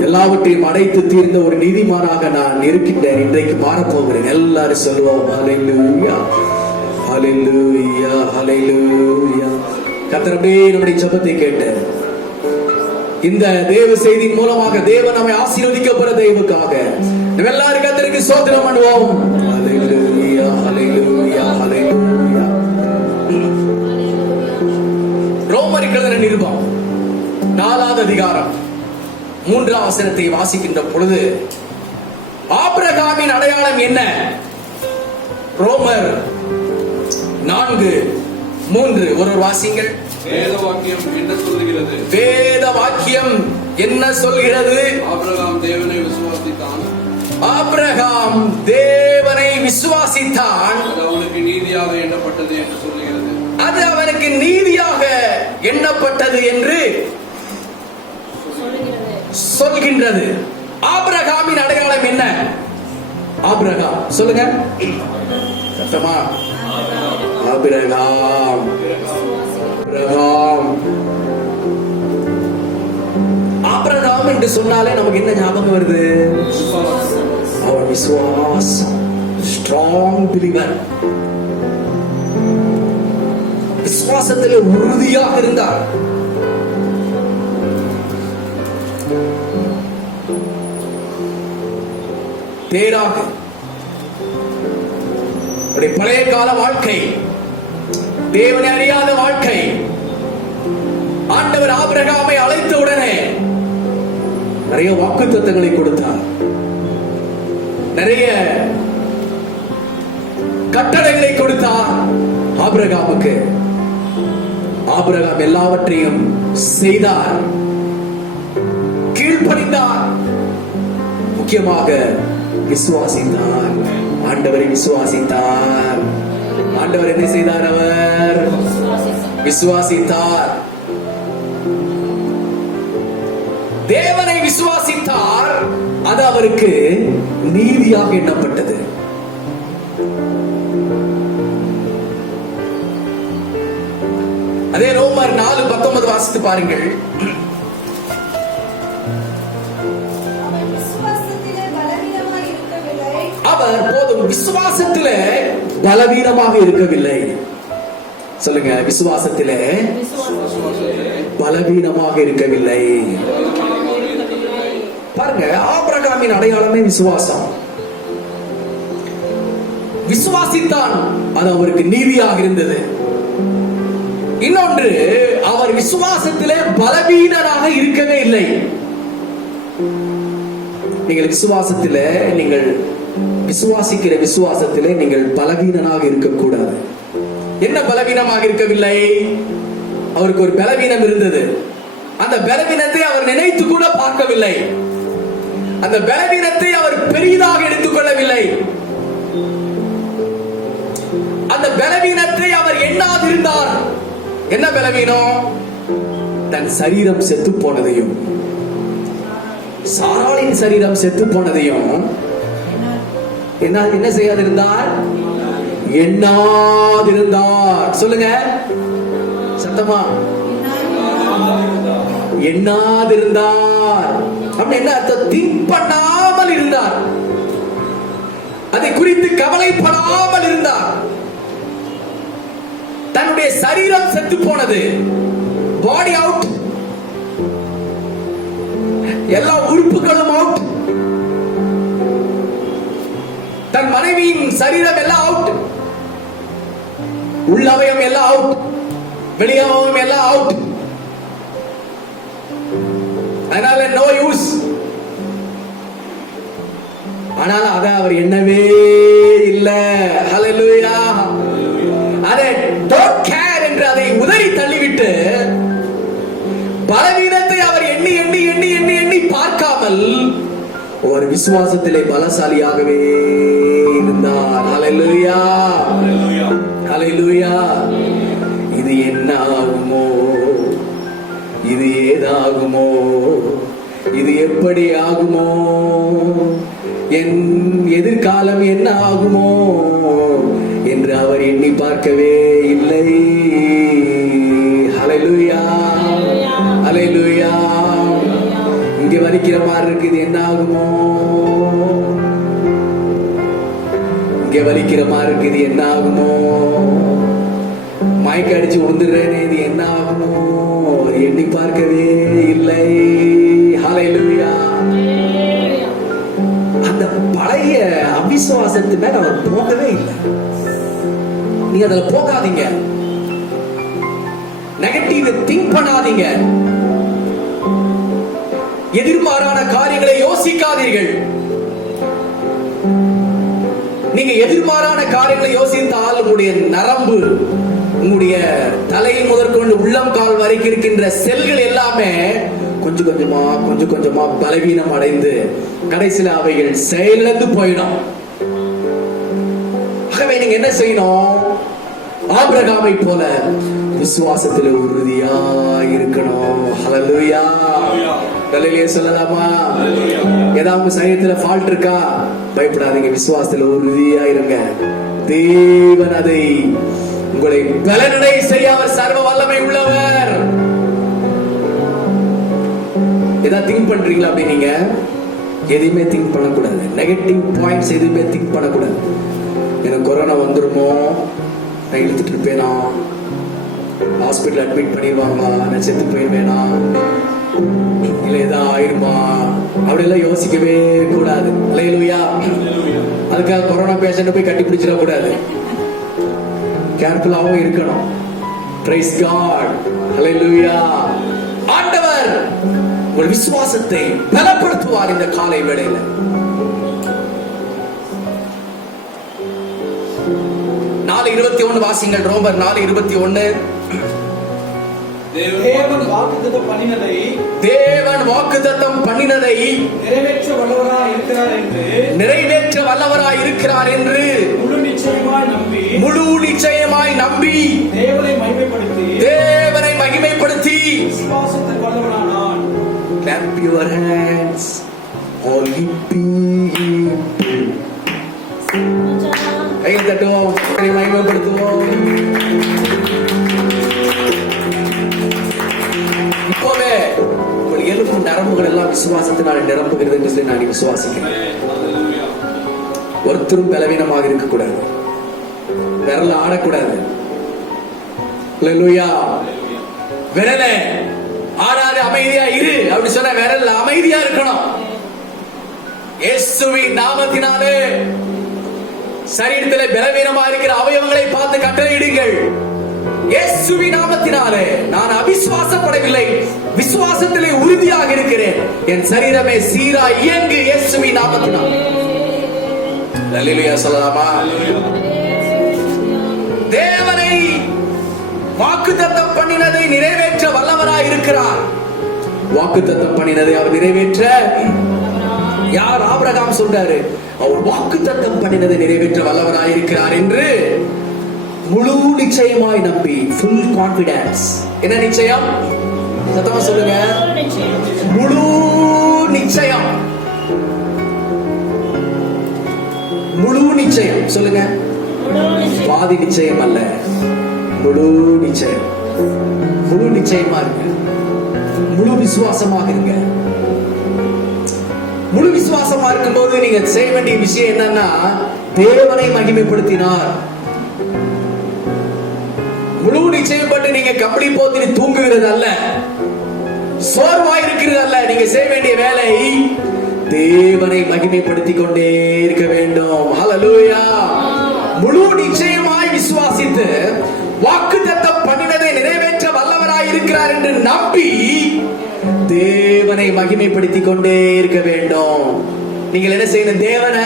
எல்லாவற்றையும் அடைத்து தீர்ந்த ஒரு நீதிமானாக நான் இருக்கின்றேன். இன்றைக்கு மாறப்போகிறேன். எல்லாரும் சொல்லுவோம் ஹல்லேலூயா, ஹல்லேலூயா, ஹல்லேலூயா. கர்த்தரே, நம்முடைய ஜெபத்தை கேட்டு இந்த தேவ செய்தியின் மூலமாக தேவன் நம்மை ஆசீர்வதிக்கப்படுற தெய்வக்காக நம்ம எல்லாரும் கர்த்தருக்கு ஸ்தோத்திரம் பண்ணுவோம். ஹல்லேலூயா, ஹல்லேலூயா, ஹல்லேலூயா. ரோமருக்கு எழுதின நிருபம் 4வது அதிகாரம் 3வது வசனத்தை வாசிக்கின்ற பொழுது ஆபிரகாமின் அடையாளம் என்ன? ரோமர் 4:3 ஒரு வாசிங்கள். வேத வாக்கியம் என்ன சொல்கிறது? வேத வாக்கியம் என்ன சொல்கிறது? ஆபிரகாம் தேவனை விசுவாசித்தான். ஆபிரகாம் தேவனை விசுவாசித்தான், அது அவனுக்கு நீதியாக எண்ணப்பட்டது என்று சொல்லுகிறது. அது அவனுக்கு நீதியாக எண்ணப்பட்டது என்று சொல்கின்றது. ஆபிரகாமின் அடையாளம் என்ன? ஆபிரகாம் சொல்லுங்க சத்தமா. ஆபிரகாம் ஆபிரகாம் ஆபிரகாம் என்று சொன்னாலே நமக்கு என்ன ஞாபகம் வருது? அவர் விசுவாசம். Strong believer. விசுவாசத்தில் உறுதியாக இருந்தார். தேராக பழைய கால வாழ்க்கை, தேவனை அறியாத வாழ்க்கை. ஆண்டவர் ஆபிரகாமை அழைத்த உடனே நிறைய வாக்குத்தத்தங்களை கொடுத்தார், நிறைய கட்டளைகளை கொடுத்தார் ஆபிரகாமுக்கு. ஆபிரகாம் எல்லாவற்றையும் செய்தார், கீழ்ப்படிந்தார், முக்கியமாக விசுவாசித்தார். ஆண்டவரை விசுவாசித்தார். ஆண்டவர் என்ன செய்தார்? அவர் விசுவாசித்தார். தேவனை விசுவாசித்தார். அது அவருக்கு நீதியாக எண்ணப்பட்டது. அதே ரோமர் 4:19 வாசித்து பாருங்கள். அவர் போதும் விசுவாசத்திலே பலவீனமாக இருக்கவில்லை. சொல்லுங்க, விசுவாசத்திலே பலவீனமாக இருக்கவில்லை. பாருங்க, ஆபிரகாமின் அடையாளமே விசுவாசம். விசுவாசித்தான், அது அவருக்கு நீதியாக இருந்தது. இன்னொன்று, அவர் விசுவாசத்திலே பலவீனராக இருக்கவே இல்லை. நீங்கள் விசுவாசத்திலே, நீங்கள் விசுவாசிக்கிற விசுவாசத்திலே நீங்கள் பலவீனனாக இருக்கக்கூடாது. என்ன பலவீனமாக இருக்கவில்லை? அவருக்கு ஒரு பலவீனம் இருந்தது. அந்த பலவீனத்தை அவர் நினைத்து கூட பார்க்கவில்லை. அந்த பலவீனத்தை அவர் பெரிதாக எடுத்துக்கொள்ளவில்லை. அந்த பலவீனத்தை அவர் எண்ணாதிருந்தார். என்ன பலவீனம்? தன் சரீரம் செத்து போனதையும், சாராளின் சரீரம் செத்து போனதையும் என்ன செய்யாதிருந்தார்? எண்ணாதிருந்தார். சொல்லுங்க சத்தமா. எண்ணாதிருந்தார் அப்படின்னு என்ன அர்த்தம்? திங்க் பண்ணாமல் இருந்தார். அதை குறித்து கவலைப்படாமல் இருந்தார். தன்னுடைய சரீரம் செத்து போனது, பாடி அவுட், எல்லா உறுப்புகளும் அவுட், தன் மனைவியின் சரீரம் எல்லாம் அவுட், உள்ளவயம் எல்லாம் அவுட், வெளியவயம் எல்லாம் அவுட். அதனால நோ யூஸ். ஆனால் அதை அவர் எண்ணவே இல்லை. ஹல்லேலூயா. அதை டோன்ட் கேர் என்று அதை உதறி தள்ளிவிட்டு பலவீனத்தை அவர் எண்ணி எண்ணி எண்ணி எண்ணி எண்ணி பார்க்காமல் ஒரு விசுவாசத்திலே பலசாலியாகவே இருந்தார். ஹல்லேலூயா, ஹல்லேலூயா. இது என்ன ஆகுமோ, இது ஏதாகுமோ, இது எப்படி ஆகுமோ, என் எதிர்காலம் என்ன ஆகுமோ என்று அவர் எண்ணி பார்க்கவே இல்லை. ஹல்லேலூயா, ஹல்லேலூயா. இங்க வலிக்கிற மாதிரி இருக்கு, இது என்ன ஆகுமோ, இங்க வலிக்கிற மாதிரி இருக்கு, இது என்ன ஆகுமோ, மயக்க அடிச்சு விழுந்துடுறேனே, இது என்ன ஆகுமோ, எண்ணி பார்க்கவே இல்லை. ஹல்லேலூயா. அந்த பழைய அவிசுவாசத்து மேல அவர் போகவே இல்லை. நீங்க அதுல போகாதீங்க, நெகட்டிவ் திங்க் பண்ணாதீங்க, எதிர்மாறான காரியங்களை யோசிக்காதீர்கள். நீங்க எதிர்மாறான காரியங்களை யோசித்தால் உங்களுடைய நரம்பு, உங்களுடைய தலையை முதற்கொண்டு உள்ளம் கால் வரைக்கும் இருக்கின்ற செல்கள் எல்லாமே கொஞ்சம் கொஞ்சமா கொஞ்சம் கொஞ்சமா பலவீனம் அடைந்து கடைசியில அவைகள் செயலிழந்து போயிடும். ஆகவே நீங்க என்ன செய்யணும்? ஆபிரகாமை போல விசுவாசத்தில் உறுதியா இருக்கணும். ஹல்லேலூயா. அல்லேலூயா சொல்லலாமா? ஏதாவது உங்க சரீரத்துல ஃபால்ட் இருக்கா? பயப்படாதீங்க, விசுவாசத்துல உறுதியா இருங்க. தேவன் அதை உங்களை பலனடை செய்ய அவர் சர்வ வல்லமை உள்ளவர். ஏதாவது திங்க் பண்றீங்களா? அப்படி நீங்க எதையுமே திங்க் பண்ணக்கூடாது. நெகட்டிவ் பாயிண்ட்ஸ் எதுவுமே திங்க் பண்ணக்கூடாது. எனக்கு கொரோனா வந்துருமோ, நான் இழுத்துட்டு இருப்பேனா, ஹாஸ்பிட்டல் அட்மிட் பண்ணிடுவாங்களா, நான் செத்து போயிருவேனா, இல்ல ஏதா ஆயிருமா, அப்படியெல்லாம் யோசிக்கவே கூடாது. அல்லேலூயா. அதுக்காக கொரோனா பேஷண்ட் போய் கட்டி பிடிச்சிட கூடாது. கேர்ஃபுல்லாகவும் இருக்கணும். Praise God. அல்லேலூயா. ஆண்டவர் உங்கள் விசுவாசத்தை பலப்படுத்துவார் இந்த காலை வேளையில. நாலு 21 வாசிங்கள். ரோமர் 4:21. தேவன் வாக்குத்தத்தம் பண்ணினதை நிறைவேற்ற வல்லவராய் இருக்கிறார் என்று முழு நிச்சயமாய் நம்பி தேவனை மகிமைப்படுத்தி விசுவாசத்தில் வல்லவனானான். Clap your hands, holy people. கையை தட்டுவோம், மகிமைப்படுத்துவோம். இப்போவே உங்கள் எலும்பு நரம்புகள் எல்லாம் விசுவாசத்தினால் நிரம்புகிறது என்று சொல்லி நான் விசுவாசிக்கிறேன். ஒருத்தரும் பலவீனமாக இருக்கக்கூடாது, விரல ஆடக்கூடாது. அல்லேலூயா. விரலே ஆடாது அமைதியா இரு அப்படி சொன்ன விரல் அமைதியா இருக்கணும். இயேசுவின் நாமத்தினாலே சரீரத்திலே பலவீனமா இருக்கிற அவயவங்களை பார்த்து கட்டளையிடுங்கள். இயேசுவின் நாமத்தினாலே நான் அவிசுவாசப்படவில்லை, விசுவாசத்திலே உறுதியாக இருக்கிறேன். என் சரீரமே சீரா இயங்கு இயேசுவின் நாமத்தினால். அல்லேலூயா சொல்லலாமா? தேவனை வாக்குத்தத்தம் பண்ணினதை நிறைவேற்ற வல்லவராய் இருக்கிறார். வாக்குத்தத்தம் பண்ணினதை அவர் நிறைவேற்ற யார்? ஆபிரகாம் சொல்றாரு, அவர் வாக்குத்தத்தம் பண்ணினதை நிறைவேற்ற வல்லவராய் இருக்கிறார் என்று முழு நிச்சயமாய் நம்பி. full confidence. என்ன நிச்சயம்? சத்தமா சொல்லுங்க. முழு நிச்சயம். முழு நிச்சயம் சொல்லுங்க. பாதி நிச்சயம் அல்ல, முழு நிச்சயம். முழு நிச்சயமா இருங்க, முழு விசுவாசமாக இருங்க. முழு விசுவாசமா இருக்கும்போது நீங்க செய்ய வேண்டிய விஷயம் என்னன்னா, தேவனை மகிமைப்படுத்தினார். முழு நிச்சயப்பட்டு நீங்க கம்பளி போத்தி தூங்குகிறது அல்ல, சோர்வா இருக்கிறது அல்ல. நீங்க செய்ய வேண்டிய வேலை தேவனை மகிமைப்படுத்திக் கொண்டே இருக்க வேண்டும். ஹல்லேலூயா. முழு நிச்சயமாய் விசுவாசித்து வாக்குத்தத்தம் பண்ணினதை நிறைவேற்ற வல்லவராய் இருக்கிறார் என்று நம்பி தேவனை மகிமைப்படுத்திக் கொண்டே இருக்க வேண்டும். நீங்கள் என்ன செய்யணும்? தேவனை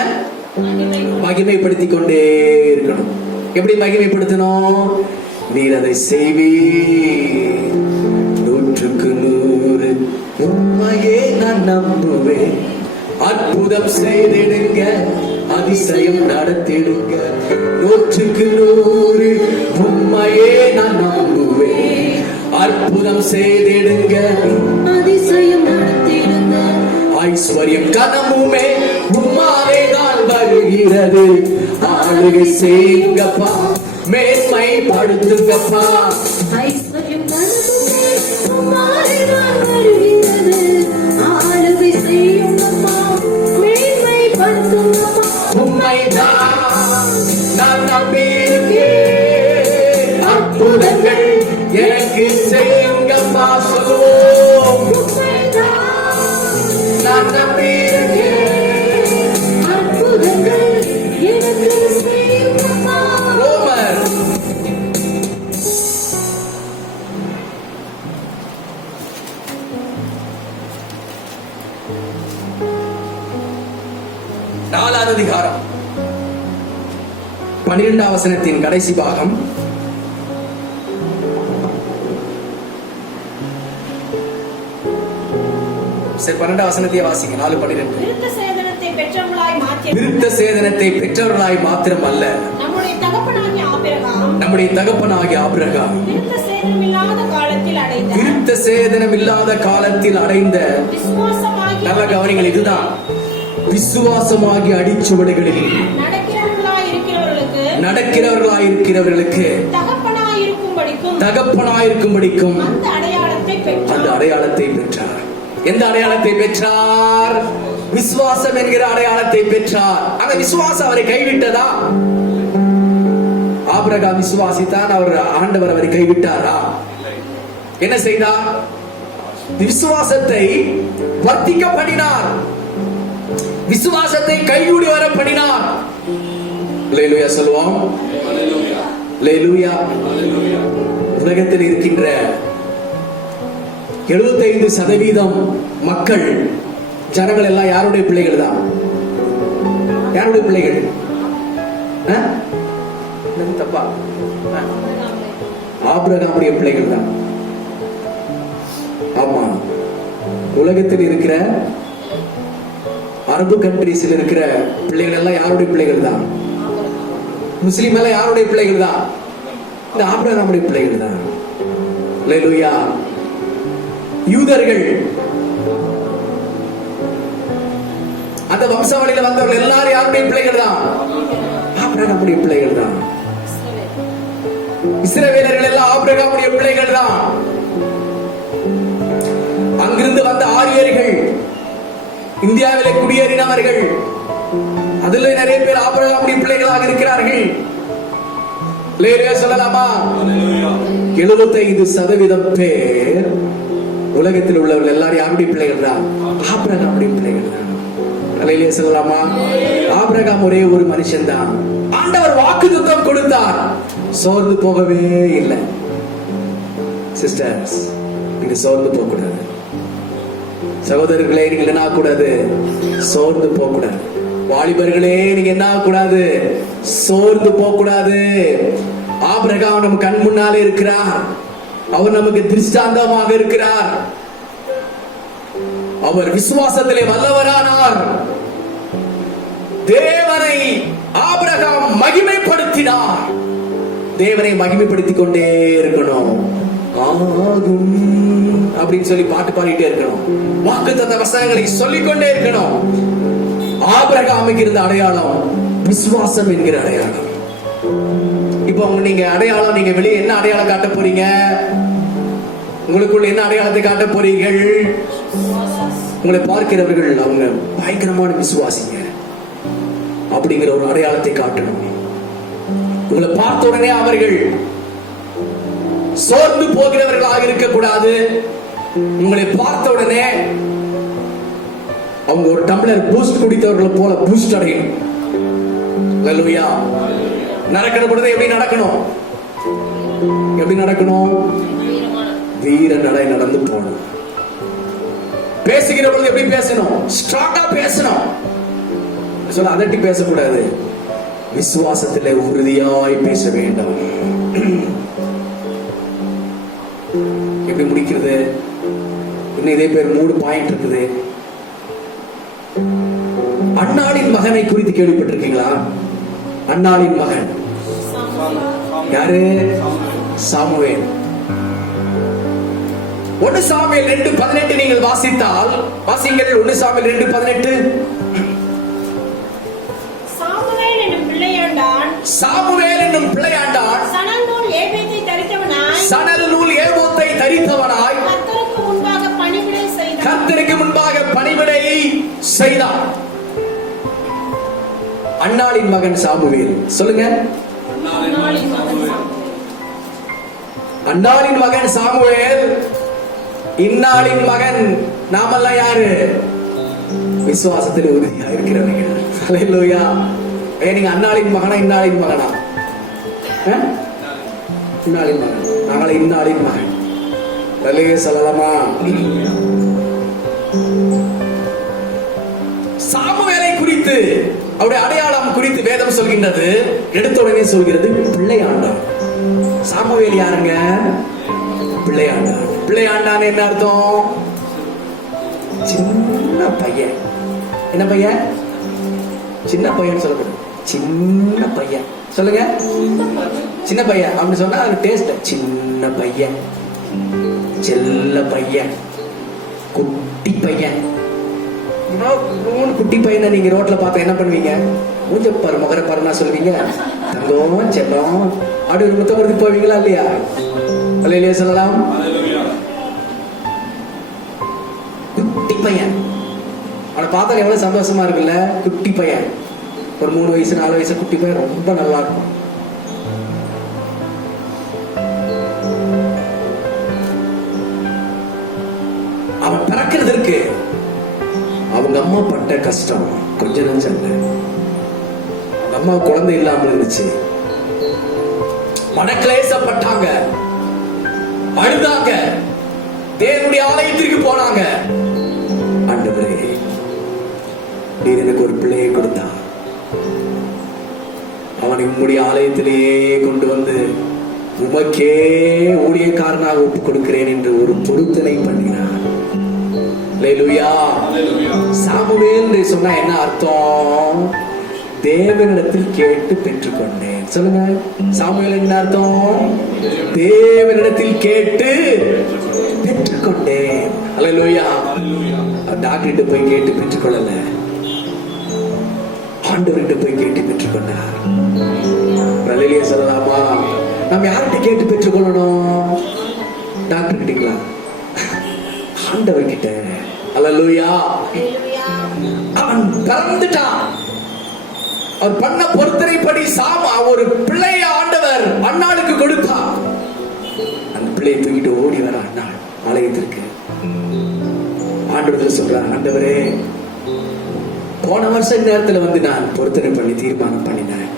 மகிமைப்படுத்திக் கொண்டே இருக்கணும். எப்படி மகிமைப்படுத்தணும்? நீர் அதை செய்வீர், 100க்கு 100 உண்மையே நான் நம்புவேன். அற்புதம் செய்திடுங்க, அதிசயம் நடத்திடுங்க. 100க்கு 100 உண்மையே நான் நம்புவேன். அற்புதம் செய்திடுங்க, அதிசயம் நடத்திடுங்க. ஐஸ்வர்யம் கனமுமே உம்மாலே தான் வருகிறது. ஆளுகை செய்யுங்கப்பா, மேன்மை படுத்துங்கப்பா. ஐஸ்வர்யம் கனவுமே உம்மாலேதான் வருகிறது. ஆளுகை செய்யுங்கப்பா, மேன்மை படுத்துங்கப்பா. உம்மைதான் நான் நம்பியிருக்கேன். அற்புதங்கள் எனக்கு செய்யுங்கப்பா சொல்லுவோம். நான் நம்பியிருக்கேன். அற்புதங்கள் எனக்கு செய்யுங்கப்பா. ரோமர் 4வது அதிகாரம் 12வது வசனத்தின் கடைசி பாகம். சரி, 12வது வசனத்தை வாசிங்க. 4:12. விருத்த சேதனத்தை பெற்றவர்களாய் மாத்திரம் அல்ல, நம்முடைய தகப்பனாகிய ஆபிரகாம் விருத்த சேதனமில்லாத காலத்தில் அடைந்த விருத்த சேதனம் இல்லாத காலத்தில் அடைந்த விசுவாசமாகி நல்ல கவனிங்கள். இதுதான் விசுவாசமாகிய அடிச்சுவடுகளில் நடக்கிறவர்களாய் இருக்கிறவர்களுக்கு தகப்பனாய் இருக்கும்படிக்கும் அந்த அடையாளத்தை பெற்றார். எந்த அடையாளத்தை பெற்றார்? விசுவாசம் என்கிற அடையாளத்தை பெற்றார். அந்த விசுவாசம் அவரை கைவிட்டதா? ஆபிரகாம் விசுவாசித்தான், ஆண்டவர் அவரை கைவிட்டாரா? என்ன செய்தார்? விசுவாசத்தை வர்த்திக்க பண்ணினார், விசுவாசத்தை கையூடி வர பண்ணினார். அல்லேலூயா சொல்லுவோம். அல்லேலூயா. உலகத்தில் இருக்கின்ற 75% மக்கள் ஜனங்கள் எல்லாம் யாருடைய பிள்ளைகள் தான்? யாருடைய பிள்ளைகள்? தப்பா? ஆபிரகாமுடைய பிள்ளைகள் தான். ஆமா, உலகத்தில் இருக்கிற அரபு கண்ட்ரீஸில் இருக்கிற பிள்ளைகள் எல்லாம் யாருடைய பிள்ளைகள் தான்? முஸ்லிம் எல்லாம் யாருடைய பிள்ளைகள் தான்? இந்த ஆபிரகாமுடைய பிள்ளைகள் தான். அல்லேலூயா. யூதர்கள், அந்த வம்சாவளியில வந்தவர்கள் எல்லாரும் யாருடைய பிள்ளைகள் தான்? ஆபிரகாமுடைய பிள்ளைகள் தான். இஸ்ரவேலர்கள் எல்லாம் ஆபிரகாமுடைய பிள்ளைகள் தான். அங்கிருந்து வந்த ஆரியர்கள், இந்தியாவிலே குடியேறினவர்கள், அதுல நிறைய பேர் ஆபிரகாமுடைய பிள்ளைகளாக இருக்கிறார்கள். சொல்லலாமா? 75% பேர் உலகத்தில் உள்ளவர்கள் எல்லாரும் யாருடைய பிள்ளைகள் தான்? ஆபிரகாமுடைய பிள்ளைகள் தான். அல்லேலூயா சொல்லலாமா? ஆபிரகாம் ஒரே ஒரு மனுஷன் தான். ஆண்டவர் வாக்குத்தத்தம் கொடுத்தார், சோர்ந்து போகவே இல்லை. சிஸ்டர்ஸ், நீங்க சோர்ந்து போக கூடாது. சகோதரர்களே, நீங்க என்ன கூடாது? சோர்ந்து போக கூடாது. வாலிபர்களே, நீங்க என்ன கூடாது? சோர்ந்து போக கூடாது. ஆபிரகாம் நம் கண் முன்னாலே இருக்கிறார். அவர் நமக்கு திருஷ்டாந்தமாக இருக்கிறார். அவர் விசுவாசத்திலே வல்லவரானார். தேவனை ஆபிரகாம் மகிமைப்படுத்தினார். தேவனை மகிமைப்படுத்திக் கொண்டே இருக்கணும். ஆகும் அப்படின்னு சொல்லி பாட்டு பாடிட்டே இருக்கணும். வாக்குத்தத்த வசனங்களை சொல்லிக்கொண்டே இருக்கணும். ஆபிரகாமுக்கு இருந்த அடையாளம் விசுவாசம் என்கிற அடையாளம். இப்போ நீங்க அடையாளம், நீங்க வெளியே என்ன அடையாளம் காட்ட போறீங்க? உங்களுக்குள்ள என்ன அடையாளத்தை காட்ட போறீர்கள்? உங்களை பார்க்கிறவர்கள் அவங்க பயங்கரமான விசுவாசிங்க அப்படிங்கிற ஒரு அடையாளத்தை காட்டணும். உங்களை பார்த்த உடனே அவர்கள் சோர்ந்து போகிறவர்களாக இருக்கக்கூடாது. உங்களை பார்த்த உடனே அவங்க ஒரு டம்ளர் பூஸ்ட் குடித்தவர்களை போல பூஸ்ட் அடையணும். அல்லேலூயா. நடக்கிற பொழுது எப்படி நடக்கணும்? எப்படி நடக்கணும்? வீர நடை நடந்து போகணும். பேசுகிற பொழுது எப்படி பேசணும்? ஸ்ட்ராங்கா பேசணும். சொல்ல அதட்டி பேசக்கூடாது. விசுவாசத்திலே உறுதியாய் பேச வேண்டும். எப்படி முடிக்கிறது? இன்னும் இதே பேர் 3 பாயிண்ட் இருக்குது. அன்னாளின் மகனை குறித்து கேள்விப்பட்டிருக்கீங்களா? அன்னாளின் மகன் யாரு? சாமுவேல். 1 சாமுவேல் 2:18 நீங்கள் வாசித்தால், வாசிங்கள். 1 சாமுவேல் 2:18. சாமுவேல் என்னும் பிள்ளையாண்டான் சணல் நூல் ஏபோத்தை தரித்தவனாய் கர்த்தருக்கு முன்பாக பணிவிடை செய்தான். அன்னாளின் மகன் சாமுவேல். சொல்லுங்க. அன்னாளின் மகன் சாமுவேல். இன்னாளின் மகன் நாமெல்லாம் யாரு? விசுவாசத்தில் உறுதியா இருக்கிறவர்கள். அல்லேலூயா. நீங்க அன்னாளின் மகனா இன்னாளின் மகனா? இன்னாளின் மகன். நாங்கள இன்னாளின் மகன். அல்லேலூயா சொல்லலாமா? சாமுவேலை குறித்து, அவருடைய அடையாளம் குறித்து வேதம் சொல்கின்றது. எடுத்த உடனே சொல்கிறது பிள்ளையாண்டான். சாமுவேல் யாருங்க? பிள்ளையாண்டான். பிள்ளையாண்டான் என்ன அர்த்தம்? சின்ன பையன். என்ன பையன்? சின்ன பையன் சொல்லப்படும். சின்ன பையன். சொல்லுங்க. சின்ன பையன் அப்படின்னு சொன்னா அது டேஸ்ட். சின்ன பையன். செல்ல பையன், குட்டி பையன். குட்டி பையனை நீங்க ரோட்ல பார்த்தா என்ன பண்ணுவீங்க? மூஞ்ச பாரு, முகர பாருன்னா சொல்லுவீங்க. தங்கம் செல்லம் அப்படி ஒரு முத்தம் கொடுத்து போவீங்களா இல்லையா? இல்லையா சொல்லலாம். குட்டி பையன் அவனை பார்த்தா எவ்வளவு சந்தோஷமா இருக்குல்ல. குட்டி பையன் ஒரு 3 வயசு 4 வயசு குட்டி பையன் ரொம்ப நல்லா இருக்கும். அவன் பிறக்கிறதுக்கு அவங்க அம்மா பட்ட கஷ்டம் கொஞ்ச நஞ்சம் இல்ல. அவங்க அம்மா குழந்தை இல்லாமல் இருந்துச்சு, மனக்லேசப்பட்டாங்க, அழுதாங்க, தேவனுடைய ஆலயத்திற்கு போனாங்க. ஆண்டவரே நீர் எனக்கு ஒரு பிள்ளையை கொடுத்தா, அவனை உம்முடைய ஆலயத்திலேயே கொண்டு வந்து உமக்கே ஊழியக்காரனாக ஒப்புக் கொடுக்கிறேன் என்று ஒரு பொருத்தனை பண்ணினார். அல்லேலூயா. சாமுவேல் சொன்னா என்ன அர்த்தம்? தேவனிடத்தில் கேட்டு பெற்றுக்கொண்டேன். சொல்லுங்க, சாமுவேல் என்ன அர்த்தம்? தேவனிடத்தில் கேட்டு பெற்றுக்கொண்டேன். அல்லேலூயா. டாக்டர்கிட்ட போய் கேட்டு பெற்றுக்கொள்ளல, ஆண்டவர்கிட்ட போய் கேட்டு பெற்றுக்கொண்டார். அல்லேலூயா சொல்லலாமா? நம்ம யார்கிட்ட கேட்டு பெற்றுக்கொள்ளணும்? டாக்டர் கிட்டீங்களா? ஆண்டவர்கிட்ட. அல்லேலூயா. அவன் பிறந்துட்டான். அவர் பண்ண பொருத்தனைப்படி ஒரு பிள்ளைய ஆண்டவர் அன்னாளுக்கு கொடுத்தார். அந்த பிள்ளையை தூக்கிட்டு ஓடி வர அன்னாள் ஆலயத்திற்கு. ஆண்டவர் சொல்றார், ஆண்டவரே போன வருஷம் நேரத்துல வந்து நான் பொருத்தனை பண்ணி தீர்மானம் பண்ணினேன்.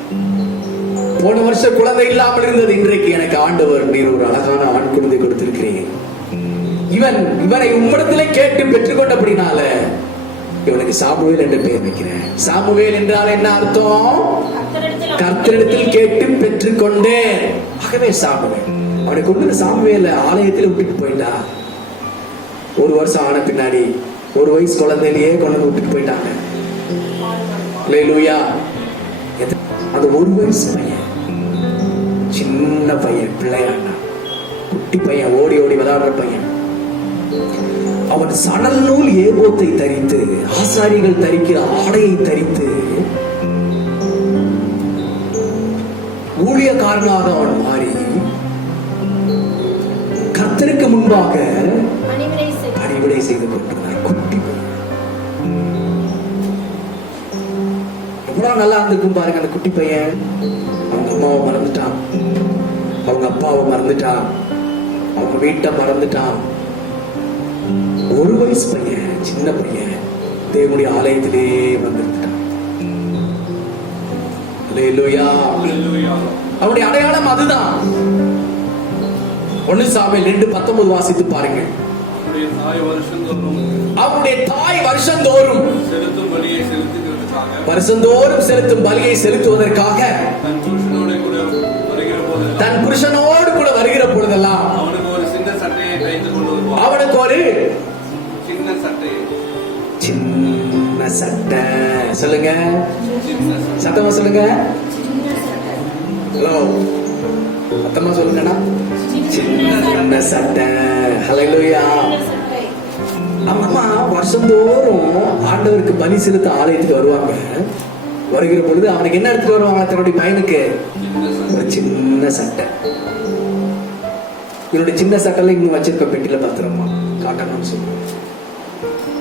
போன வருஷம் குழந்தை இல்லாமல் இருந்தது, இன்றைக்கு எனக்கு ஆண்டவர் நீர் ஒரு அழகான ஆண் குழந்தை கொடுத்திருக்கிறேன். இவனை உம்மிடத்திலே கேட்டு பெற்றுக்கொண்டபடினால இவனுக்கு சாமுவேல் என்று பெயர் வைக்கிறேன். சாமுவேல் என்றால் என்ன அர்த்தம்? கர்த்தரிடத்தில் கேட்டு பெற்றுக்கொண்டேன். ஆகவே சாமுவேல் அவனை கொண்டு சாமுவேல் ஆலயத்தில் விட்டுட்டு போயிட்டா. 1 வருஷம் ஆன பின்னாடி 1 வயசு குழந்தையிலேயே கொண்டு விட்டுட்டு போயிட்டாங்க. அல்லேலூயா. அது 1 வயசு பையன், சின்ன பையன், பிள்ளையாண்டா, குட்டி பையன், ஓடி ஓடி விளையாடுற பையன். அவன் சணல் நூல் ஏபோத்தை தரித்து, ஆசாரிகள் தரிக்கிற ஆடையை தரித்து ஊழியக்காரனாக அவன் மாறி கர்த்தருக்கு முன்பாக பணிவிடை செய்து கொண்டிருந்தார். குட்டி எவ்வளவு நல்லா இருந்திருக்கும் பாருங்க அந்த குட்டி பையன். அவங்க அம்மாவை மறந்துட்டான், அவங்க அப்பாவை மறந்துட்டான், அவங்க வீட்டை மறந்துட்டான். 1 வயசு பையன், சின்ன பையன், தேவனுடைய ஆலயத்திலே வந்திருக்கான். அல்லேலூயா. அவருடைய அடையாளம் அதுதான். 1 சாமுவேல் 2:19 வாசித்து பாருங்க. அவருடைய தாய் வருஷந்தோறும் செலுத்தும் பலியை செலுத்துவதற்காக தன் புருஷனோடு கூட வருகிற பொழுதெல்லாம் அவனுக்கு ஒரு சின்ன சட்டை. சொல்லுங்க, சத்தமா சொல்லுங்க. ஹலோ, சத்தமா சொல்லுங்கண்ணா. சின்ன சட்டை. ஹல்லேலூயா. அம்மா வருஷந்தோறும் ஆண்டவருக்கு பலி செலுத்த ஆலயத்துக்கு வருவாங்க. வருகிற பொழுது அவனுக்கு என்ன எடுத்துட்டு வருவாங்க? தன்னுடைய பையனுக்கு ஒரு சின்ன சட்டை. இவனுடைய சின்ன சட்டையில இன்னும் வச்சிருக்க பெட்டியில பத்திரமா காட்டணும்னு சொல்லுவாங்க.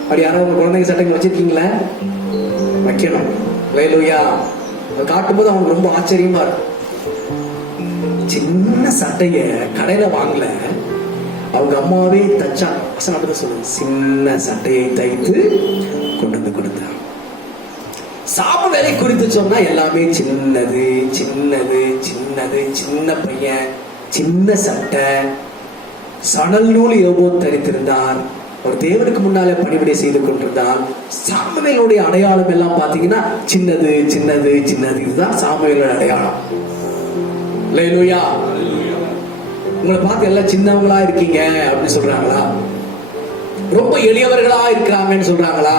அப்படி யாராவது உங்க குழந்தைங்க சட்டைங்க வச்சிருக்கீங்களா? வைக்கணும். அல்லேலூயா. அதை காட்டும் போது அவனுக்கு ரொம்ப ஆச்சரியமா இருக்கும். சின்ன சட்டைய கடையில வாங்கல, அவங்க அம்மாவே தச்சா. சொல்லுங்க, சின்ன சட்டையை தைத்து கொண்டு வந்து கொடுத்தாங்க. சாமுவேலை குறித்து சொன்னா எல்லாமே சின்னது சின்னது சின்னது. சின்ன பையன், சின்ன சட்டை, சணல் நூல் ஏபோத் தரித்திருந்தார். ஒரு தேவனுக்கு முன்னாலே பணிவிடை செய்து கொண்டிருந்தார். சாமுவேலுடைய அடையாளம் எல்லாம் பாத்தீங்கன்னா சின்னது சின்னது சின்னது. இதுதான் சாமுவேலுடைய அடையாளம். அல்லேலூயா. உங்களை பார்த்து எல்லாம் சின்னவங்களா இருக்கீங்க அப்படின்னு சொல்றாங்களா? ரொம்ப எளியவர்களா இருக்கிறாங்கன்னு சொல்றாங்களா?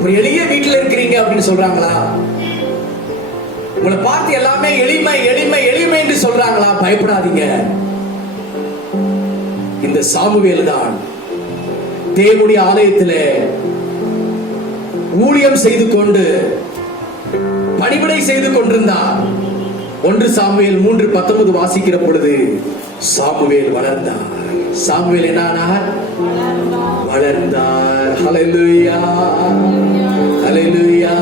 ஒரு எளிய வீட்டுல இருக்கிறீங்க அப்படின்னு சொல்றாங்களா? உங்களை பார்த்து எல்லாமே எளிமை எளிமை எளிமை என்று சொல்றாங்களா? பயப்படாதீங்க. இந்த சாமுவேல் தான் தேவனுடைய ஆலயத்திலே ஊழியம் செய்து கொண்டு பணிவிடை செய்து கொண்டிருந்தார். 1 சாமுவேல் 3:19 வாசிக்கிற பொழுது சாமுவேல் வளர்ந்தார். சாமுவேல் என்னானார்? வளர்ந்தார். ஹல்லேலூயா, ஹல்லேலூயா.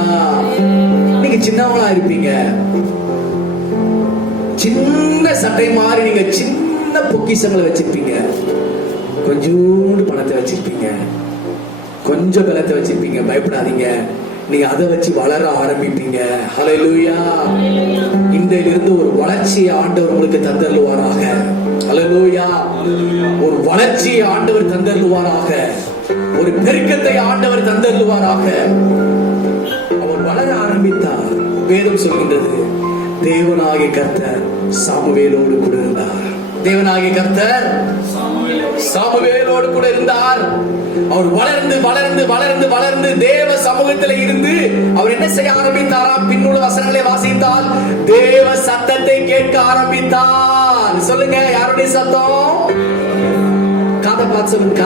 நீங்க சின்னவங்களா இருப்பீங்க, சின்ன சட்டை மாதிரி நீங்க சின்ன பொக்கிஷங்களை வச்சிருப்பீங்க, கொஞ்சோண்டு பணத்தை வச்சிருப்பீங்க, கொஞ்சம் பலத்தை வச்சிருப்பீங்க. பயப்படாதீங்க, நீங்க அதை வச்சு வளர ஆரம்பிப்பீங்க. ஹல்லேலூயா. இன்றையிலிருந்து ஒரு வளர்ச்சியை ஆண்டவர் உங்களுக்கு தந்தருவாராக. ஹல்லேலூயா. ஒரு வளர்ச்சியை ஆண்டவர் தந்தருவாராக, ஒரு பெருக்கத்தை ஆண்டவர் தந்தருவாராக. அவர் வளர ஆரம்பித்தார். வேதம் சொல்கின்றது, தேவனாகிய கர்த்தர் சாமுவேலோடு கூட இருந்தார். தேவனாகிய கர்த்தர் சாமுவேலோடு கூட இருந்தார். அவர் வளர்ந்து வளர்ந்து வளர்ந்து வளர்ந்து தேவ சமூகத்தில் இருந்து அவர் என்ன செய்ய ஆரம்பித்தாராம்? பின்னுள்ள வசனங்களை வாசித்தால் தேவ சத்தத்தை கேட்க ஆரம்பித்தார். சொல்லுங்க, யாருடைய சத்தம்? காதை பார்த்து சொல்லுங்க,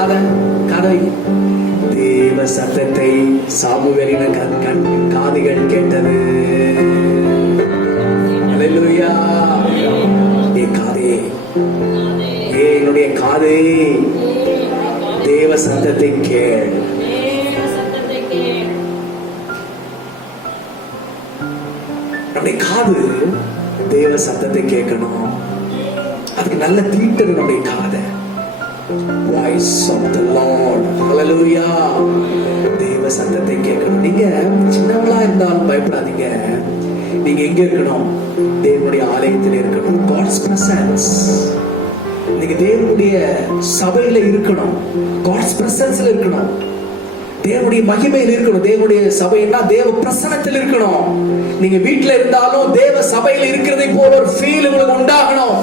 காதை. தேவ சத்தத்தை சாமுவேலின் காதுகள் கேட்டது. அல்லேலூயா. காதே, என்னுடைய காதே, தேவ சத்தத்தை கேள். நம்முடைய காது தேவ சத்தத்தை கேட்கணும். அதுக்கு நல்ல தீட்டது நம்முடைய காதை. Voice of the Lord. Hallelujah. தேவ சத்தத்தை கேட்கணும். நீங்க சின்னவங்களா இருந்தாலும் பயப்படாதீங்க. நீங்க எங்க இருக்கணும்? தேவனுடைய ஆலயத்தில் இருக்கணும். God's presence. நீங்க தேவனுடைய சபையில இருக்கணும். God's presence இருக்கணும். தேவனுடைய மகிமையில் இருக்கணும். தேவனுடைய சபைன்னா தேவ பிரசன்னத்தில் இருக்கணும். நீங்க வீட்டுல இருந்தாலும் தேவ சபையில் இருக்கிறதை போல ஒரு ஃபீல் உங்களுக்கு உண்டாகணும்.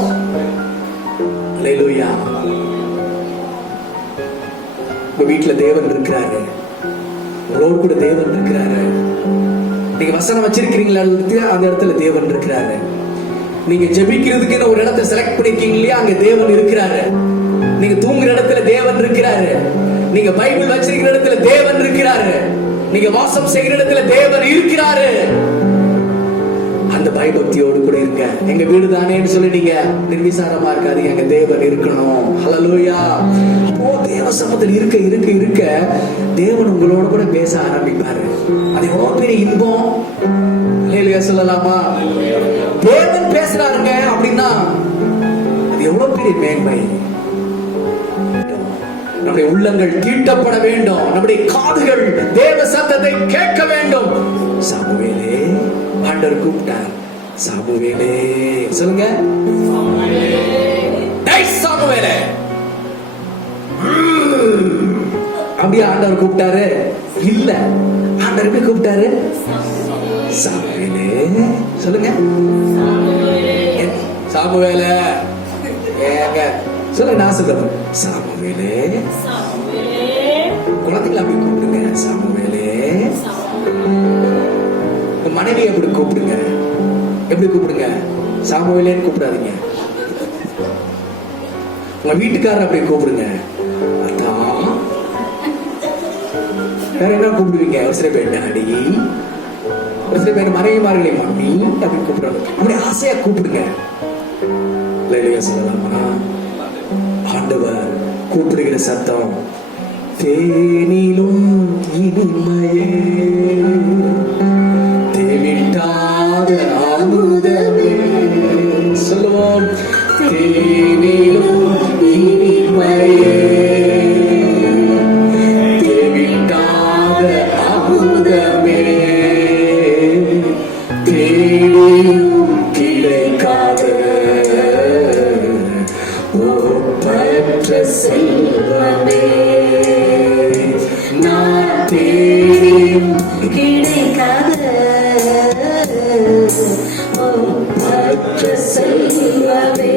ஹல்லேலூயா. உங்க வீட்டுல தேவன் இருக்கிறாரு, உங்களோடு கூட தேவன் இருக்கிறாரு. நீங்க வசனம் வச்சிருக்கிறீங்களா? அந்த இடத்துல தேவன் இருக்கிறாரு. நீங்க ஜெபிக்கிறதுக்கு ஒரு இடத்தை செலக்ட் பண்ணிருக்கீங்க இல்லையா? அங்க தேவன் இருக்கிறாரு. நீங்க தூங்குற இடத்துல தேவன் இருக்கிறாரு. நீங்க பைபிள் வச்சிருக்கிற இடத்துல தேவன் இருக்கிறாரு. நீங்க வாசம் செய்கிற இடத்துல தேவன் இருக்கிறாரு. அந்த பயபக்தியோடு கூட இருங்க. எங்க வீடு தானேன்னு சொல்லி நீங்க நிர்விசாரமா இருக்காதீங்க. அங்க தேவன் இருக்கணும். ஹல்லேலூயா. அப்போ தேவ சமூகத்தில் இருக்க இருக்க இருக்க தேவன் உங்களோட கூட பேச ஆரம்பிப்பாரு. அது எவ்வளவு பெரிய இன்பம். ஹல்லேலூயா சொல்லலாமா? தேவன் பேசுறாருங்க அப்படின்னா அது எவ்வளவு பெரிய மேன்மை. நம்முடைய உள்ளங்கள் தீட்டப்பட வேண்டும். நம்முடைய காதுகள் தேவ சத்தத்தை கேட்க வேண்டும். சாமுவேலே, ஆண்டவர் கூப்பிட்டார். சாமுவேலே, சொல்லுங்க, சாமுவேலே. அப்படியே ஆண்டவர் கூப்பிட்டாரு? இல்ல, ஆண்டவர் எப்படி கூப்பிட்டாரு? சாமுவேலே. சொல்லுங்க, சாமுவேலே. ஏங்க சொல்லுங்க, நான் சொல்றேன். சாமுவேலே. குழந்தைகளை அப்படி கூப்பிடுங்க. சாமுவேலே. மனைவியை அப்படி கூப்பிடுங்க. எப்படி கூப்பிடுங்க? சாமுவேலேன்னு கூப்பிடாதீங்க. உங்க வீட்டுக்காரர் அப்படி கூப்பிடுங்க. அதான். வேற என்ன கூப்பிடுவீங்க? ஒரு சில பேர் டாடி, ஒரு சில பேர் மனைவிமார்களே மம்மி அப்படி கூப்பிடுறாங்க. அப்படி ஆசையா கூப்பிடுங்க. சொல்லலாமா? ஆண்டவர் கூப்பிடுகிற சத்தம் தேனிலும் இனிமையே, தேவிட்டாத அமுதமே. சொல்லுவோம், தேனிலும் இனிமையே, தேவிட்டாத அமுதமே, தேனிலும் கிடைக்காத ஒப்பற்ற செல்வமே, நான் தேடியும் கிடைக்காத ஒப்பற்ற செல்வமே,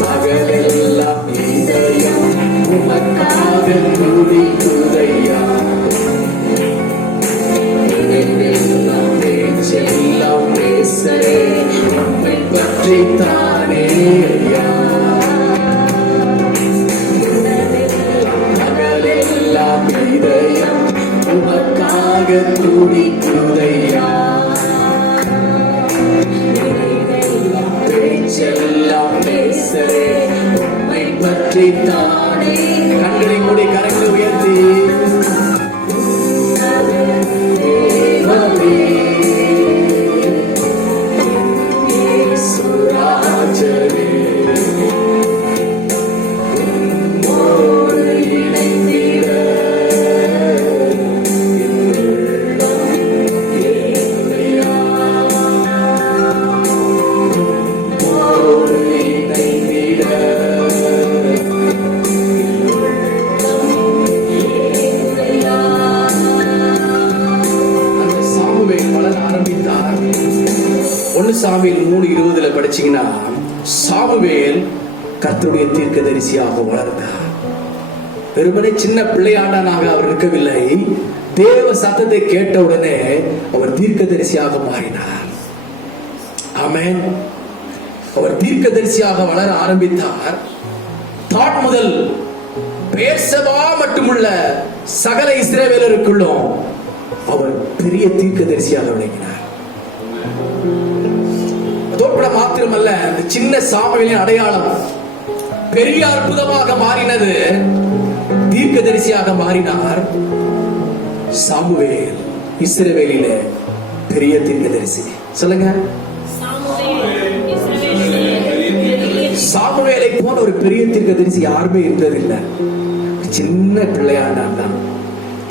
பகலெல்லாம் இதயம் உமக்காக துடிக்குதையா, பேச்செல்லாம் பேசவே உம்மை பற்றி தானே ஐயா, துடிக்குதையா, பேச்செல்லாம் பேசவே உம்மை பற்றி தானே. கண்களை மூடி கரங்களை உயர்த்தி தேவனே, இயேசுராஜனே, உம்மோடு இணைந்திட என் உள்ளம் ஏங்குதையா. உம்மோடு இணைந்திட அந்த சாமுவேல் வளர ஆரம்பித்தார். 1 சாமுவேல் 3:20 படிச்சீங்கன்னா, சாமுவேல் கர்த்தருடைய தீர்க்கதரிசியாக வளர்ந்தார். வெறுமனே சின்ன பிள்ளையாண்டனாக அவர் இருக்கவில்லை. தேவ சத்தத்தை கேட்ட உடனே அவர் தீர்க்கதரிசியாக மாறினார். ஆமென். அவர் தீர்க்கதரிசியாக வளர ஆரம்பித்தார். தான் முதல் பேர்சபா மட்டுமுள்ள சகல இஸ்ரவேலருக்குள்ளும் அவர் பெரிய தீர்க்கதரிசியாக விளங்கினார். அதோட மாத்திரமல்ல, அந்த சின்ன சாமுவேலின் அடையாளம் பெரிய அற்புதமாக மாறினது. தீர்க்கதரிசியாக மாறினார். சாமுவேல் இஸ்ரவேலிலே பெரிய தீர்க்கதரிசி. சொல்லுங்க. சாமுவேலை போல ஒரு பெரிய தீர்க்கதரிசி யாருமே இருந்ததில்லை. சின்ன பிள்ளையாண்டான் தான்,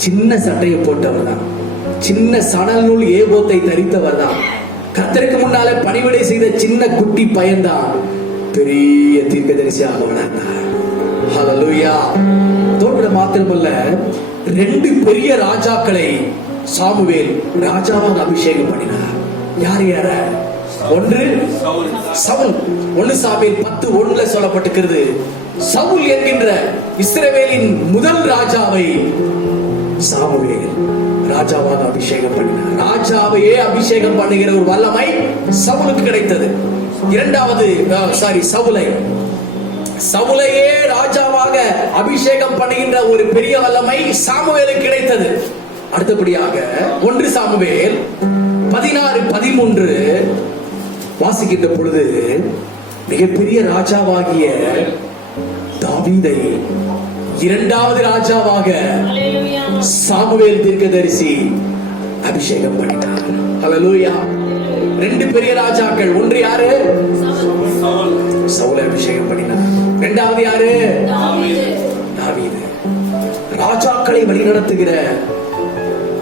சின்ன சட்டையை போட்டவர் தான், சின்ன சணல் நூல் ஏபோத்தை தரித்தவர் தான், கர்த்தருக்கு முன்னாலே பணிவிடை செய்த சின்ன குட்டி பையன்தான் பெரிய தீர்க்கதரிசியாக வளர்ந்தார். ஹல்லேலூயா. தோற்ற மாத்திரமல்ல, 2 பெரிய ராஜாக்களை சாமுவேல் ராஜாவாக அபிஷேகம் பண்ணினார். யார் யார? ஒன்று சவுல். 1 சாமுவேல் 10:1 சொல்லப்பட்டிருக்கிறது, சவுல் என்கின்ற இஸ்ரவேலின் முதல் ராஜாவை சாமுவேல் ராஜாவாக அபிஷேகம் பண்ணினார். ராஜாவையே அபிஷேகம் பண்ணுகிற ஒரு வல்லமை சவுலுக்கு கிடைத்தது. சவுலையே ராஜாவாக அபிஷேகம் பண்ணுகின்ற ஒரு பெரிய வல்லமை சாமுவேலுக்கு கிடைத்தது. அடுத்தபடியாக 1 சாமுவேல் 16:13 வாசிக்கின்ற பொழுது, மிகப்பெரிய ராஜாவாகிய தாவீதை 2வது ராஜாவாக சாமுவேல் தீர்க்கதரிசி அபிஷேகம் பண்ணினார். ஹல்லேலூயா. 2 பெரிய ராஜாக்கள். ஒன்று யாரு? சவுலை அபிஷேகம் பண்ணினார். 2வது யாரு? தாவீது. ராஜாக்களை வழிநடத்துகிற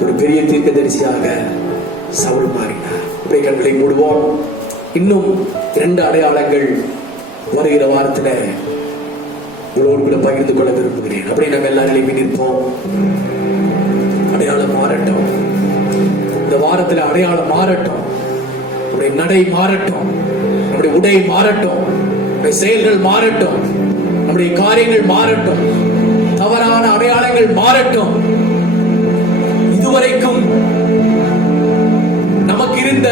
ஒரு பெரிய தீர்க்கதரிசியாக சவுல் மாறினார். கண்களை மூடுவோம். இன்னும் 2 அடையாளங்கள் வருகிற வாரத்தில் உங்களோடு கூட பகிர்ந்து கொள்ள விரும்புகிறேன். அப்படி நம்ம எல்லாரும் நிற்போம். அடையாளம் மாறட்டும். இந்த வாரத்தில் அடையாளம் மாறட்டும். நம்முடைய நடை மாறட்டும், நம்முடைய உடை மாறட்டும், நம்முடைய செயல்கள் மாறட்டும், நம்முடைய காரியங்கள் மாறட்டும், தவறான அடையாளங்கள் மாறட்டும். இதுவரைக்கும் நமக்கு இருந்த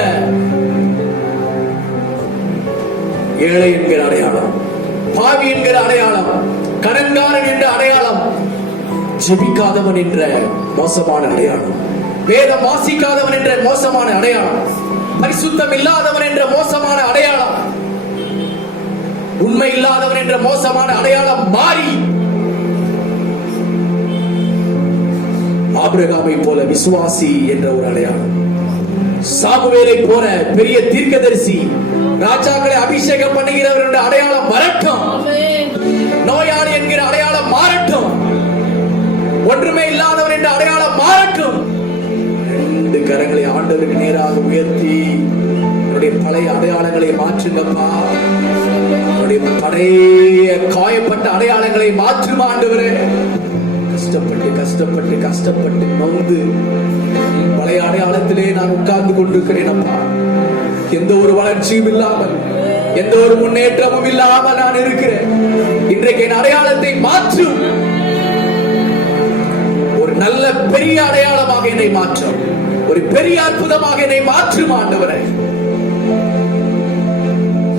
ஏழை என்கிற அடையாளம், பாவி என்கிற அடையாளம், கடன்காரன் என்ற அடையாளம், ஜெபிக்காதவன் என்ற மோசமான அடையாளம், வேதம் வாசிக்காதவன் என்ற மோசமான அடையாளம், பரிசுத்தம் இல்லாதவன் என்ற மோசமான அடையாளம், உண்மை இல்லாதவன் என்ற மோசமான அடையாளம் மாறி ஆபிரகாமை போல விசுவாசி என்ற ஒரு அடையாளம், சாமுவேலை போல பெரிய தீர்க்கதரிசி, ராஜாக்களை அபிஷேகம் பண்ணுகிறவர் என்ற அடையாளம் வரட்டும். நோயாளி என்கிற அடையாளம் மாறட்டும். ஒன்றுமே இல்லாதவர் என்ற அடையாளம் மாறட்டும். 2 கரங்களை ஆண்டவருக்கு நேராக உயர்த்தி என்னுடைய பழைய அடையாளங்களை மாற்றுங்கப்பா. என்னுடைய பழைய காயப்பட்ட அடையாளங்களை மாற்றும் ஆண்டவரே. கஷ்டப்பட்டு கஷ்டப்பட்டு கஷ்டப்பட்டு நொந்து பழைய அடையாளத்திலே நான் உட்கார்ந்து கொண்டிருக்கிறேன் அப்பா. எந்த ஒரு வளர்ச்சியும் இல்லாமல், எந்த ஒரு முன்னேற்றமும் இல்லாமல் நான் இருக்கிறேன். இன்றைக்கு என் அடையாளத்தை மாற்றும். ஒரு நல்ல பெரிய அடையாளமாக என்னை மாற்றும். ஒரு பெரிய அற்புதமாக என்னை மாற்றும் ஆண்டவரே.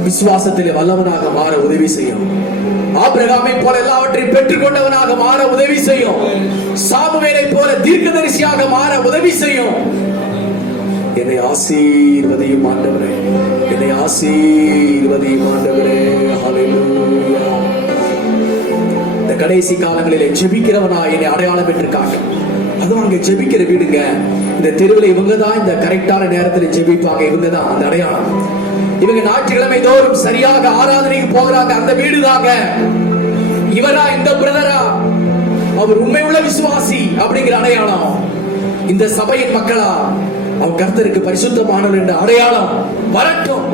விசுவாசத்திலே வல்லவனாக மாற உதவி செய்யும். ஆபிரகாமை போல எல்லாவற்றையும் பெற்றுக் கொண்டவனாக மாற உதவி செய்யும். சாமுவேலை போல தீர்க்கதரிசியாக மாற உதவி செய்யும். என்னை ஆசீர்வதியும் ஆண்டவரே, என்னை ஆசீர்வதியும் ஆண்டவரே. ஹல்லேலூயா. இந்த கடைசி காலங்களிலே ஜெபிக்கிறவனா என்னை அடையாளம் பெற்றிருக்காங்க. அதுவும் அங்க ஜெபிக்கிற வீடுங்க. இந்த தெருவில் இவங்க தான் இந்த கரெக்டான நேரத்தில் ஜெபிப்பாங்க. இவங்க தான் அந்த அடையாளம். இவங்க ஞாயிற்றுக்கிழமை தோறும் சரியாக ஆராதனைக்கு போகிறாங்க. அந்த வீடு தாங்க. இவரா, இந்த பிரதரா, அவர் உண்மை உள்ள விசுவாசி அப்படிங்கிற அடையாளம். இந்த சபையின் மக்களா, அவர் கர்த்தருக்கு பரிசுத்தமானவர் என்ற அடையாளம் வரட்டும்.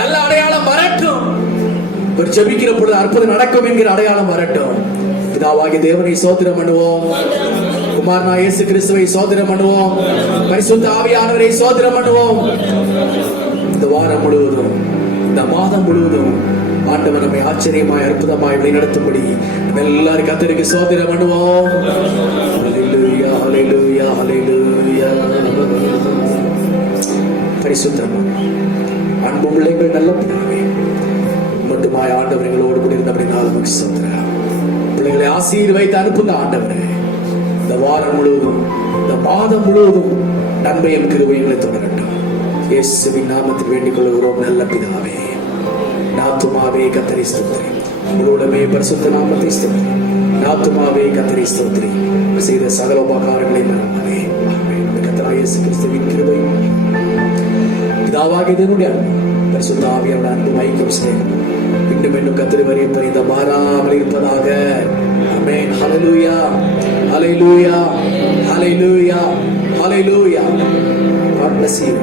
நல்ல அடையாளம் வரட்டும். ஒரு ஜெபிக்கிற பொழுது அற்புதம் நடக்கும் என்கிற அடையாளம் வரட்டும். பிதாவாகிய தேவனை சோத்திரம் பண்ணுவோம். குமாரனா இயேசு கிறிஸ்துவை சோத்திரம் பண்ணுவோம். பரிசுத்த ஆவியானவரை சோத்திரம் பண்ணுவோம். இந்த வாரம் முழுவதும், இந்த மாதம் முழுவதும் ஆண்டவர் நம்மை ஆச்சரியமாய் அற்புதமாய் வழிநடத்தும்படி நம்ம எல்லாரும் கர்த்தருக்கு சோத்திரம் பண்ணுவோம். ஹல்லேலூயா, ஹல்லேலூயா, ஹல்லேலூயா. பரிசுத்தம் அன்பு பிள்ளைகள் நல்ல பிதாவே, மட்டுமாய் ஆண்டவர் எங்களோடு கூட இருந்தபடினால் நமக்கு சோத்திரம். பிள்ளைகளை ஆசீர்வதித்து அனுப்புங்க ஆண்டவரே. இந்த வாரம் முழுவதும், இந்த மாதம் முழுவதும் நன்மையும் கிருபையும் தொடரட்டும். இயேசுவின் நாமத்தில் வேண்டிக் கொள்கிறோம் நல்ல பிதாவே. நாத்துமாவே கர்த்தரை ஸ்தோத்திரி, உங்களுடமே பரிசுத்த நாமத்தை ஸ்தோத்திரி. நாத்துமாவே கர்த்தரை ஸ்தோத்திரி, செய்த சகல உபகாரங்களை மறவாதே. ஆமென். கர்த்தராகிய இயேசு கிறிஸ்துவின் கிருபை, பிதாவாகிய தேவனுடைய அன்பு, பரிசுத்த ஆவியானவருடைய அன்பும் ஐக்கியம் சிநேகம் இன்னும் இன்னும் கர்த்தர் வரையும் பரிந்து மாறாமல் இருப்பதாக. ஆமென். ஹல்லேலூயா, ஹல்லேலூயா, ஹல்லேலூயா, ஹல்லேலூயா. God bless you.